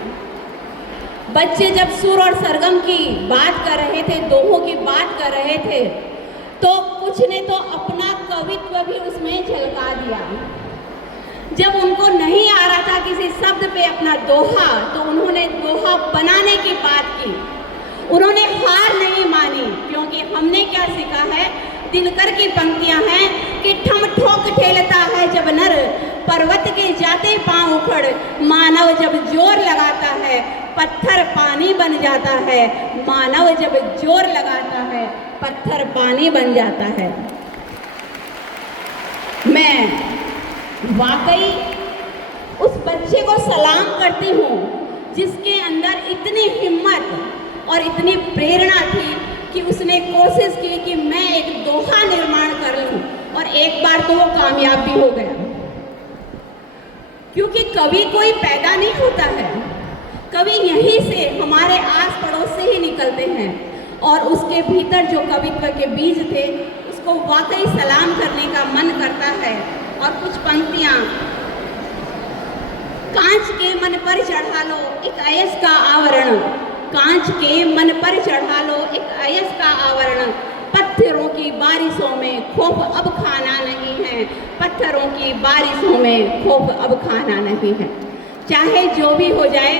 बच्चे जब सुर और सरगम की बात कर रहे थे, दोहों की बात कर रहे थे, तो कुछ ने तो अपना कवित्व भी उसमें झलका दिया। जब उनको नहीं आ रहा था किसी शब्द पे अपना दोहा, तो उन्होंने दोहा बनाने की बात की। उन्होंने हार नहीं मानी, क्योंकि हमने क्या सीखा है, दिनकर की पंक्तियां हैं कि ठम ठोक ठेलता है जब नर, पर्वत के जाते पांव उखड़, मानव जब जोर लगाता है पत्थर पानी बन जाता है, मानव जब जोर लगाता है पत्थर पानी बन जाता है। मैं वाकई उस बच्चे को सलाम करती हूँ जिसके अंदर इतनी हिम्मत और इतनी प्रेरणा थी कि उसने कोशिश की कि मैं एक दोहा निर्माण कर लूँ, और एक बार तो वो कामयाब भी हो गया। क्योंकि कवि कोई पैदा नहीं होता है, कवि यहीं से हमारे आस पड़ोस से ही निकलते हैं, और उसके भीतर जो कवित्व के बीज थे उसको वाकई सलाम करने का मन करता है। और कुछ पंक्तियाँ, कांच के मन पर चढ़ा लो एक अयस का आवरण, कांच के मन पर चढ़ा लो एक अयस का आवरण, पत्थरों की बारिशों में खौफ अब खाना नहीं है, पत्थरों की बारिशों में खौफ अब खाना नहीं है। चाहे जो भी हो जाए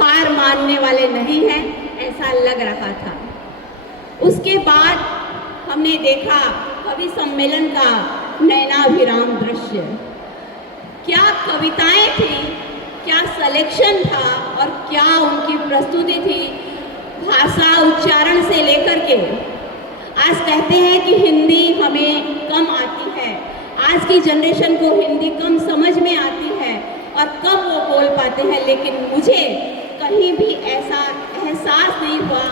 हार मानने वाले नहीं हैं, ऐसा लग रहा था। उसके बाद हमने देखा कवि सम्मेलन का नयनाभिराम दृश्य। क्या कविताएं थी, क्या सिलेक्शन था, और क्या उनकी प्रस्तुति थी, भाषा उच्चारण से लेकर के। आज कहते हैं कि हिंदी हमें कम आती है, आज की जनरेशन को हिंदी कम समझ में आती है और कम वो बोल पाते हैं, लेकिन मुझे कहीं भी ऐसा एहसास नहीं हुआ।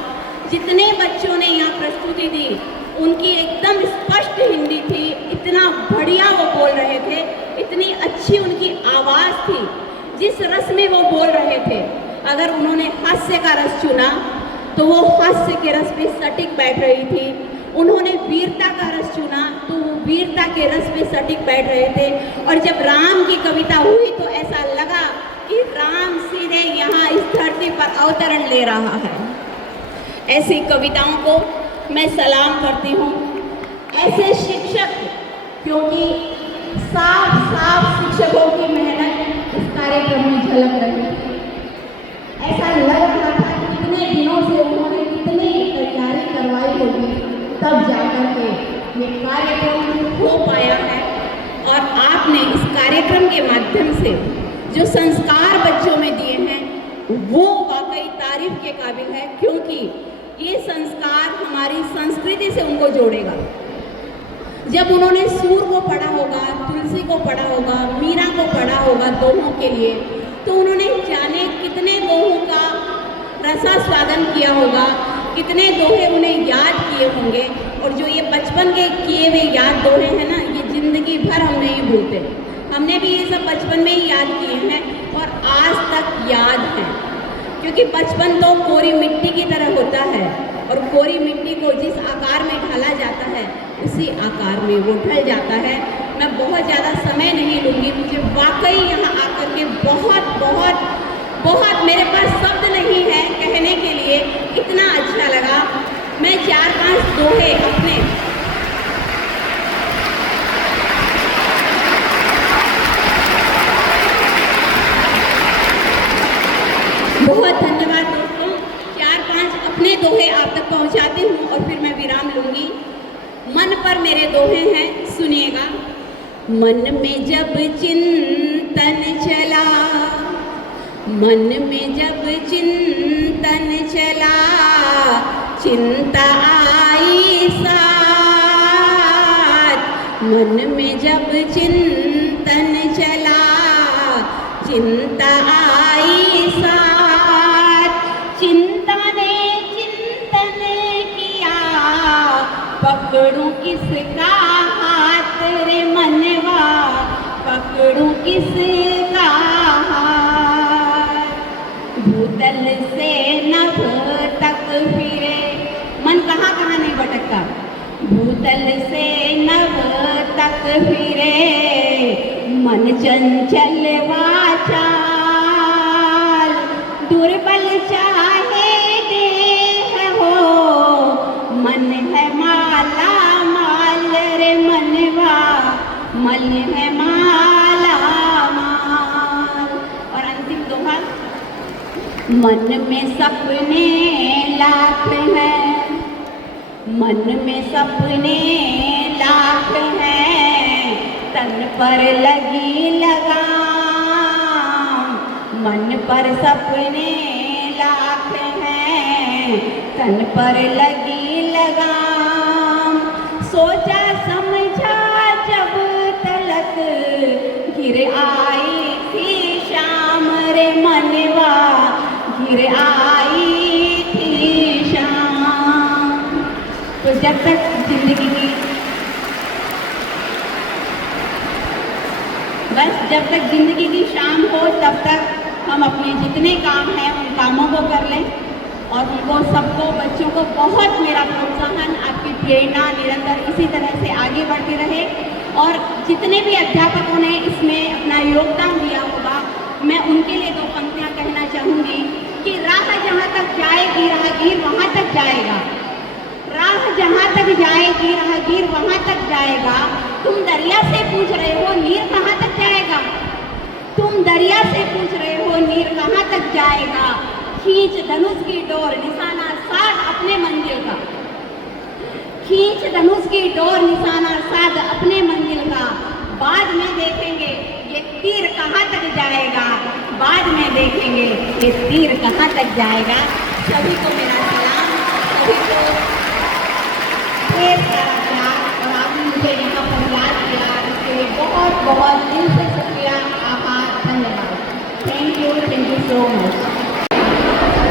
जितने बच्चों ने यहाँ प्रस्तुति दी उनकी एकदम स्पष्ट हिंदी थी, इतना बढ़िया वो बोल रहे थे, इतनी अच्छी उनकी आवाज़ थी, जिस रस में वो बोल रहे थे। अगर उन्होंने हास्य का रस चुना तो वो हास्य के रस पे सटीक बैठ रही थी, उन्होंने वीरता का रस चुना तो वो वीरता के रस पे सटीक बैठ रहे थे। और जब राम की कविता हुई तो ऐसा लगा कि राम सीधे यहाँ इस धरती पर अवतरण ले रहा है। ऐसी कविताओं को मैं सलाम करती हूँ। ऐसे शिक्षक, क्योंकि साफ साफ शिक्षकों की मेहनत इस कार्यक्रम में झलक रही थी। ऐसा लग रहा था कि कितने दिनों से उन्होंने कितनी तैयारी करवाई होगी, तब जाकर के ये कार्यक्रम हो पाया है। और आपने इस कार्यक्रम के माध्यम से जो संस्कार बच्चों में दिए हैं वो वाकई तारीफ के काबिल है, क्योंकि ये संस्कार हमारी संस्कृति से उनको जोड़ेगा। जब उन्होंने सूर को पढ़ा होगा, तुलसी को पढ़ा होगा, मीरा को पढ़ा होगा दोहों के लिए, तो उन्होंने जाने कितने दोहों का रसास्वादन किया होगा, कितने दोहे उन्हें याद किए होंगे। और जो ये बचपन के किए हुए याद दोहे हैं ना, ये जिंदगी भर हम नहीं भूलते। हमने भी ये सब बचपन में ही याद किए हैं और आज तक याद हैं, क्योंकि बचपन तो कोरी मिट्टी की तरह होता है और कोरी मिट्टी को जिस आकार में ढाला जाता है उसी आकार में वो ढल जाता है। मैं बहुत ज़्यादा समय नहीं लूँगी, मुझे वाकई यहाँ आकर के बहुत बहुत बहुत मेरे पास शब्द नहीं है कहने के लिए, इतना अच्छा लगा। मैं 4-5 दोहे अपने बहुत धन्यवाद दोस्तों। 4-5 अपने दोहे आप तक पहुंचाती हूँ और फिर मैं विराम लूंगी। मन पर मेरे दोहे हैं, सुनिएगा। मन में जब चिंतन चला, मन में जब चिंतन चला, चिंता आई साथ। मन में जब चिंतन चला, चिंता आई साथ। चिंता ने चिंतन किया, पकड़ूं किसका हाथ रे मनवा, पकड़ूं किसका हाथ। भूतल से नभ तक फिरे, मन कहाँ कहाँ नहीं भटकता। भूतल से नभ तक फिरे, मन चंचल वाचाल। दुर्बल चाहे देह हो, मन है माला माल रे मनवा, मन है माला माल। और अंतिम दोहा, मन में सपने लाख हैं, मन में सपने लाख हैं, तन पर लगी लगाम। मन पर सपने लाख हैं, तन पर लगी लगाम। सोचा समझा जब तलक, गिर आई थी शाम रे मनवा, गिर आई थी शाम। तो जब तक जिंदगी की, बस जब तक जिंदगी की शाम हो तब तक हम अपने जितने काम हैं उन कामों को कर लें। और उनको सबको, बच्चों को बहुत मेरा प्रोत्साहन, आपकी प्रेरणा निरंतर इसी तरह से आगे बढ़ती रहे। और जितने भी अध्यापकों ने इसमें अपना योगदान दिया होगा, मैं उनके लिए 2 पंक्तियाँ कहना चाहूँगी कि राह जहाँ तक जाएगी राहगीर वहाँ तक जाएगा। राह जहाँ तक जाएगी राहगीर वहाँ तक जाएगा। तुम दरिया से पूछ रहे हो नीर कहाँ तक जाएगा, तुम दरिया से पूछ रहे हो नीर कहाँ तक जाएगा। खींच धनुष की डोर, निशाना साध अपने मंजिल का। खींच धनुष की डोर, निशाना साध अपने मंजिल का। बाद में देखेंगे ये तीर कहाँ तक जाएगा, बाद में देखेंगे ये तीर कहाँ तक जाएगा। सभी को मेरा सलाम, सभी को ढेर सारा प्यार। और आपने मुझे यहाँ पर याद किया, इसके लिए बहुत बहुत दिल से शुक्रिया, आभार, धन्यवाद। Thank you so much.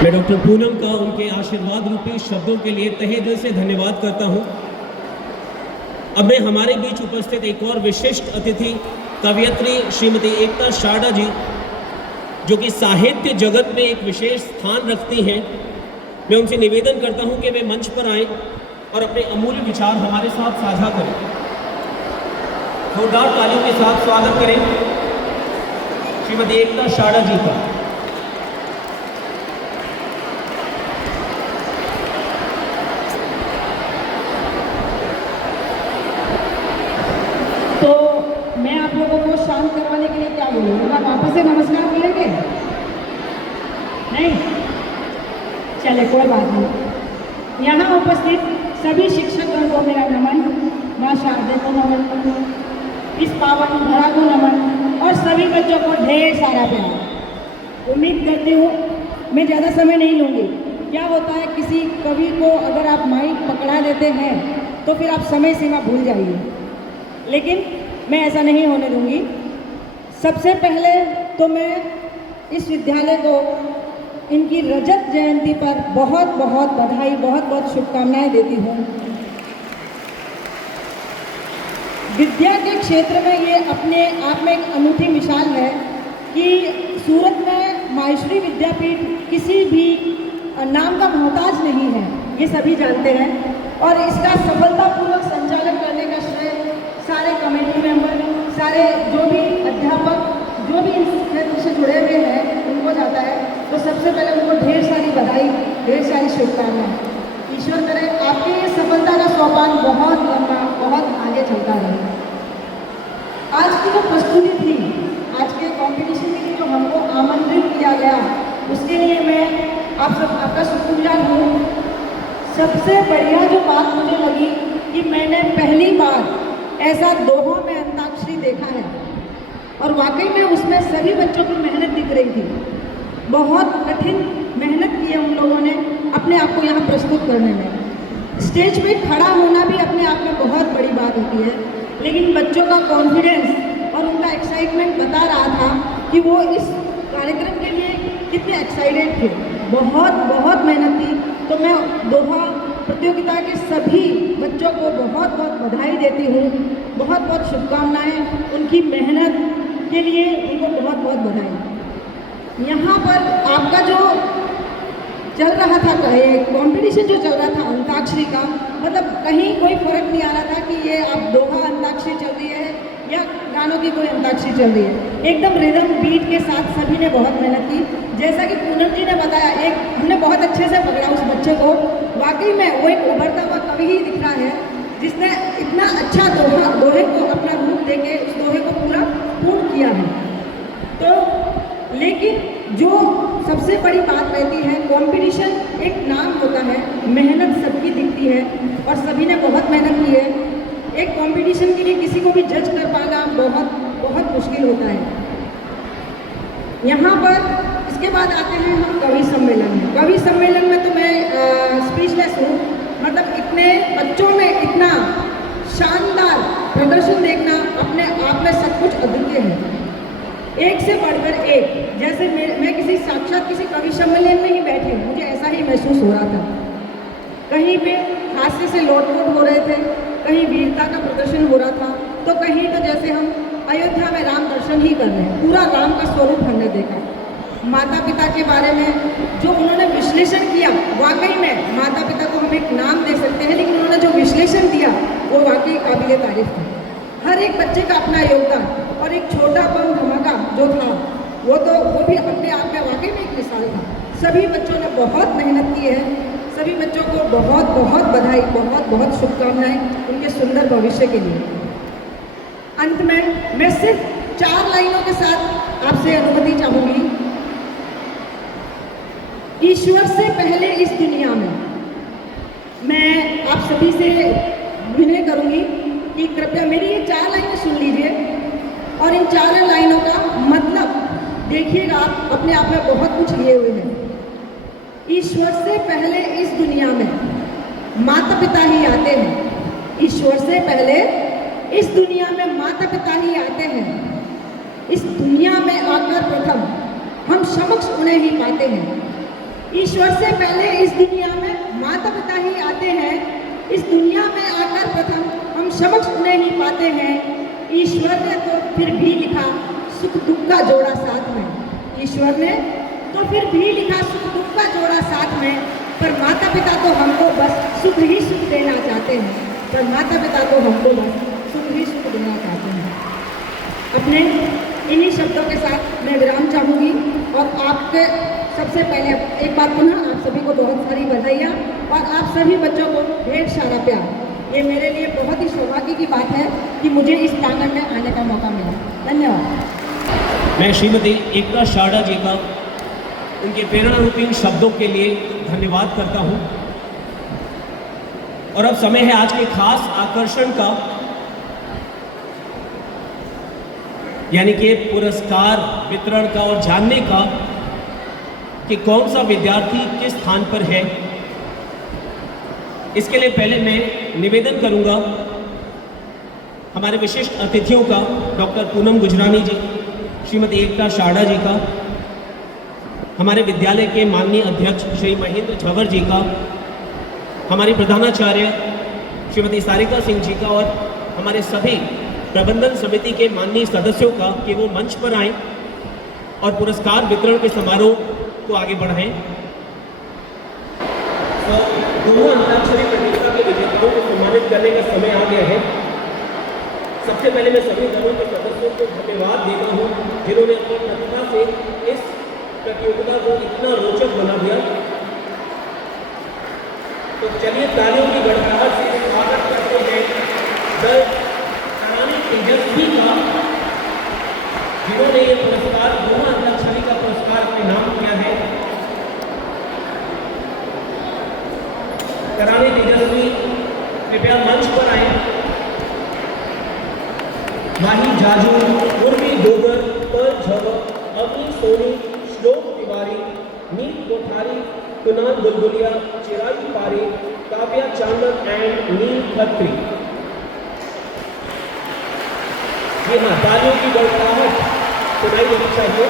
मैं डॉक्टर पूनम का उनके आशीर्वाद रूपी शब्दों के लिए तहे दिल से धन्यवाद करता हूं। अब मैं हमारे बीच उपस्थित एक और विशिष्ट अतिथि कवयित्री श्रीमती एकता शारदा जी, जो कि साहित्य जगत में एक विशेष स्थान रखती हैं, मैं उनसे निवेदन करता हूं कि वे मंच पर आएं और अपने अमूल्य विचार हमारे साथ साझा करें। जोरदार तालियों के साथ स्वागत करें श्रीमती एकता शारदा जी का। तो मैं आप लोगों को शांत करवाने के लिए क्या बोलूँ, आप वापस से नमस्कार करेंगे? नहीं, चले कोई बात नहीं। यहाँ उपस्थित सभी शिक्षकों को मेरा नमन, माँ शारदा को नमन, इस पावन धरा को नमन, और सभी बच्चों को ढेर सारा प्यार। उम्मीद करती हूँ मैं ज़्यादा समय नहीं लूँगी। क्या होता है, किसी कवि को अगर आप माइक पकड़ा देते हैं तो फिर आप समय सीमा भूल जाइए, लेकिन मैं ऐसा नहीं होने दूंगी। सबसे पहले तो मैं इस विद्यालय को इनकी रजत जयंती पर बहुत बहुत बधाई, बहुत बहुत शुभकामनाएं देती हूँ। विद्या के क्षेत्र में ये अपने आप में एक अनूठी मिसाल है कि सूरत में माहेश्वरी विद्यापीठ किसी भी नाम का मोहताज नहीं है, ये सभी जानते हैं। और इसका सफलतापूर्वक संचालन करने का श्रेय सारे कमेटी मेंबर, सारे जो भी अध्यापक, जो भी इस क्षेत्र से जुड़े हुए हैं, उनको जाता है। तो सबसे पहले उनको ढेर सारी बधाई, ढेर सारी शुभकामनाएं। ईश्वर करे आपकी ये सफलता का सोपान बहुत लंबा, बहुत आगे चलता रहे। आज की जो प्रस्तुति थी, आज के कंपटीशन के लिए जो हमको आमंत्रित किया गया, उसके लिए मैं आपका शुक्रगुजार हूँ। सबसे बढ़िया जो बात मुझे लगी कि मैंने पहली बार ऐसा दोहा में अंताक्षरी देखा है और वाकई में उसमें सभी बच्चों की मेहनत दिख रही थी। बहुत कठिन मेहनत की है उन लोगों ने अपने आप को यहाँ प्रस्तुत करने में। स्टेज पे खड़ा होना भी अपने आप में बहुत बड़ी बात होती है, लेकिन बच्चों का कॉन्फिडेंस और उनका एक्साइटमेंट बता रहा था कि वो इस कार्यक्रम के लिए कितने एक्साइटेड थे। बहुत बहुत मेहनत थी। तो मैं दोहा प्रतियोगिता के सभी बच्चों को बहुत बहुत बधाई देती हूँ, बहुत बहुत शुभकामनाएं उनकी मेहनत के लिए, उनको बहुत बहुत बधाई। यहाँ पर आपका जो चल रहा था कंपटीशन जो चल रहा था अंताक्षरी का, मतलब कहीं कोई फर्क नहीं आ रहा था कि ये आप दोहा अंताक्षरी चल रही है या गानों की कोई अंताक्षरी चल रही है। एकदम रिदम बीट के साथ सभी ने बहुत मेहनत की। जैसा कि पूनम जी ने बताया, हमने बहुत अच्छे से पकड़ा उस बच्चे को। वाकई में वो एक उभरता हुआ कवि ही दिख रहा है जिसने इतना अच्छा दोहे को अपना रूप देके उस दोहे को पूरा पूर्ण किया है। तो लेकिन जो सबसे बड़ी बात रहती है, कंपटीशन एक नाम होता है, मेहनत सबकी दिखती है और सभी ने बहुत मेहनत की है। एक कंपटीशन के लिए किसी को भी जज कर पाना बहुत बहुत मुश्किल होता है। यहाँ पर इसके बाद आते हैं हम कवि सम्मेलन में। कवि सम्मेलन में तो मैं स्पीचलेस हूँ। मतलब इतने बच्चों में इतना शानदार प्रदर्शन देखना अपने आप में सब कुछ अद्वितीय है, एक से बढ़कर एक। जैसे मैं किसी साक्षात किसी कवि सम्मेलन में ही बैठी हूँ, मुझे ऐसा ही महसूस हो रहा था। कहीं पे हास्य से लोटपोट हो रहे थे, कहीं वीरता का प्रदर्शन हो रहा था, तो कहीं तो जैसे हम अयोध्या में राम दर्शन ही कर रहे हैं। पूरा राम का स्वरूप हमने देखा। माता पिता के बारे में जो उन्होंने विश्लेषण किया, वाकई में माता पिता को हम एक नाम दे सकते हैं, लेकिन उन्होंने जो विश्लेषण दिया वो वाकई काबिले तारीफ था। हर एक बच्चे का अपना योगदान, और एक छोटा बम धमाका जो था वो भी अपने आप में वाकई में एक मिसाल था। सभी बच्चों ने बहुत मेहनत की है। सभी बच्चों को बहुत बहुत बधाई, बहुत बहुत शुभकामनाएं उनके सुंदर भविष्य के लिए। अंत में मैं सिर्फ 4 लाइनों के साथ आपसे अनुमति चाहूंगी। ईश्वर से पहले इस दुनिया में, मैं आप सभी से विनय करूंगी कि कृपया मेरी ये 4 लाइनें सुन लीजिए और इन 4 लाइनों का मतलब देखिएगा। आप अपने आप में बहुत कुछ लिए हुए हैं। ईश्वर से पहले इस दुनिया में माता पिता ही आते हैं। ईश्वर से पहले इस दुनिया में माता पिता ही आते हैं। इस दुनिया में आकर प्रथम हम समक्ष उन्हें ही पाते हैं। ईश्वर से पहले इस दुनिया में माता पिता ही आते हैं। इस दुनिया में आकर प्रथम हम समक्ष उन्हें ही पाते हैं। ईश्वर ने तो फिर भी लिखा सुख दुख का जोड़ा साथ में। ईश्वर ने तो फिर भी लिखा सुख दुख का जोड़ा साथ में, पर माता पिता तो हमको बस सुख ही सुख देना चाहते हैं। पर माता पिता तो हमको बस सुख ही सुख देना चाहते हैं। अपने इन्हीं शब्दों के साथ मैं विराम चाहूँगी और आपके सबसे पहले एक बार पुनः आप सभी को बहुत सारी बधाइयाँ और आप सभी बच्चों को ढेर सारा प्यार। ये मेरे लिए बहुत ही सौभाग्य की बात है कि मुझे इस प्रांगण में आने का मौका मिला। धन्यवाद। मैं श्रीमती एकता शारदा जी का उनके प्रेरणा रूपी शब्दों के लिए धन्यवाद करता हूँ। और अब समय है आज के खास आकर्षण का, यानी कि पुरस्कार वितरण का और जानने का कि कौन सा विद्यार्थी किस स्थान पर है। इसके लिए पहले मैं निवेदन करूंगा हमारे विशिष्ट अतिथियों का, डॉक्टर पूनम गुजरानी जी, श्रीमती एकता शारदा जी का, हमारे विद्यालय के माननीय अध्यक्ष श्री महेंद्र झवर जी का, हमारी प्रधानाचार्य श्रीमती सारिका सिंह जी का और हमारे सभी प्रबंधन समिति के माननीय सदस्यों का कि वो मंच पर आएं और पुरस्कार वितरण के समारोह को आगे बढ़ाएं। तो दोनों अंताक्षरी प्रतियोगिता के विजेताओं को सम्मानित करने का समय आ गया है। सबसे पहले मैं सभी दलों के सदस्यों को धन्यवाद देता हूँ जिन्होंने अपनी प्रतिभा से इस प्रतियोगिता को इतना रोचक बना दिया। तो चलिए तालियों की गड़गड़ाहट से स्वागत करते हैं दल सनातनी तेजस्वी का, जिन्होंने ये पुरस्कार दोनों अंताक्षरी का पुरस्कार अपने नाम किया है। कृपया मंच पर आए। माही जाजू, उर्मी डोगर, पर झवक, अमी सोनी, श्लोक तिवारी, नीत कोठारी, कुणाल बुलबुलिया, चिरायु पारे, काव्या चांदन एंड नील खत्री। जी हाँ, तालियों की गड़गड़ाहट सुनाई देनी चाहिए।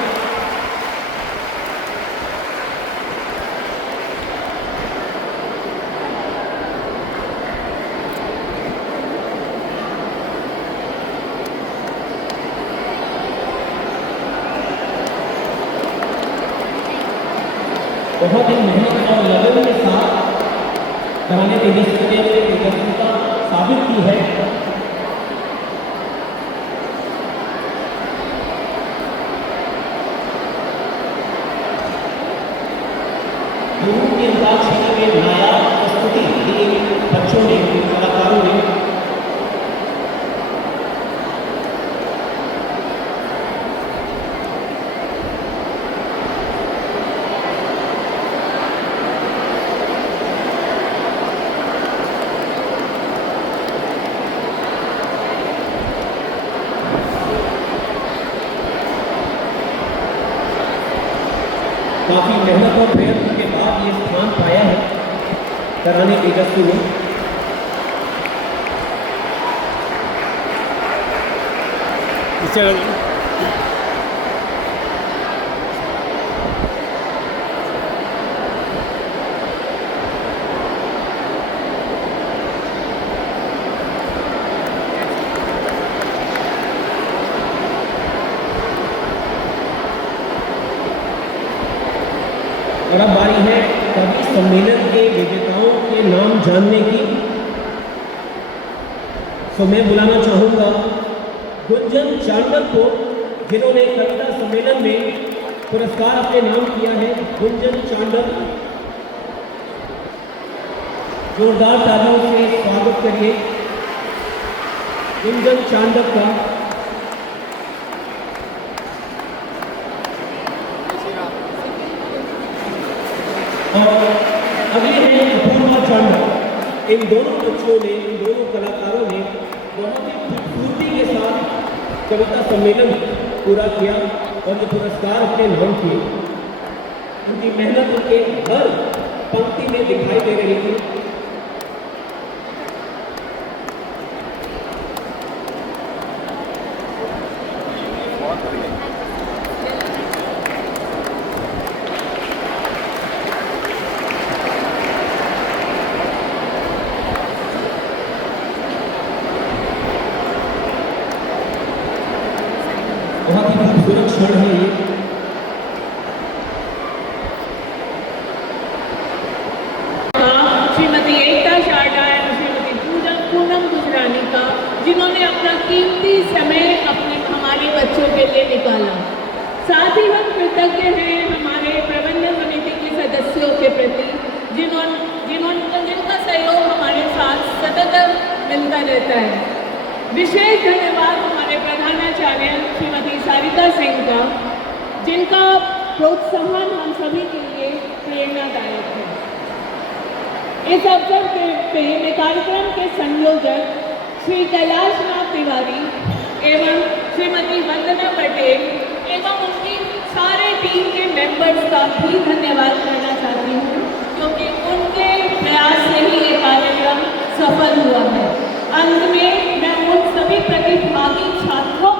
बहुत ही मेहनत और लगन के साथ कराने तेजस्वी ने तेजस्विता साबित की है। गुरु की अंताक्षरी में नायाब प्रस्तुति दी बच्चों ने, कलाकारों ने। काफी मेहनत और प्रयत्न के बाद ये स्थान पाया है कराने तेजस्वी ने। और अब बारी है कवि सम्मेलन के विजेताओं के नाम जानने की। तो मैं बुलाना चाहूंगा गुंजन चांडक को, जिन्होंने कविता सम्मेलन में पुरस्कार अपने नाम किया है। गुंजन चांडक, जोरदार तालियों से स्वागत करिए गुंजन चांडक का। और अगले हैं अपूर्वा चांडक। इन दोनों बच्चों ने, इन दोनों कलाकारों ने बहुत ही खूबसूरती के साथ कविता सम्मेलन पूरा किया और ये पुरस्कार अपने नाम किए। उनकी मेहनत उनके हर पंक्ति में दिखाई दे रही थी। बहुत ही खूबसूरत क्षण है ये। श्रीमती एकता शारदा एवं श्रीमती पूनम गुजरानी का, जिन्होंने अपना कीमती समय हमारे बच्चों के लिए निकाला। साथ ही हम कृतज्ञ हैं हमारे प्रबंधन समिति के सदस्यों के प्रति, जिनका सहयोग हमारे साथ सतत मिलता रहता है। विशेष धन्यवाद हमारे प्रधानाचार्य श्रीमती सारिका सिंह का, जिनका प्रोत्साहन हम सभी के लिए प्रेरणादायक है। इस अवसर पे कार्यक्रम के संयोजक श्री कैलाशनाथ तिवारी एवं श्रीमती वंदना पटेल एवं उनकी सारे टीम के मेंबर्स का भी धन्यवाद करना चाहती हूँ, क्योंकि उनके प्रयास से ही ये कार्यक्रम सफल हुआ है। अंत में मैं उन सभी प्रतिभागी छात्रों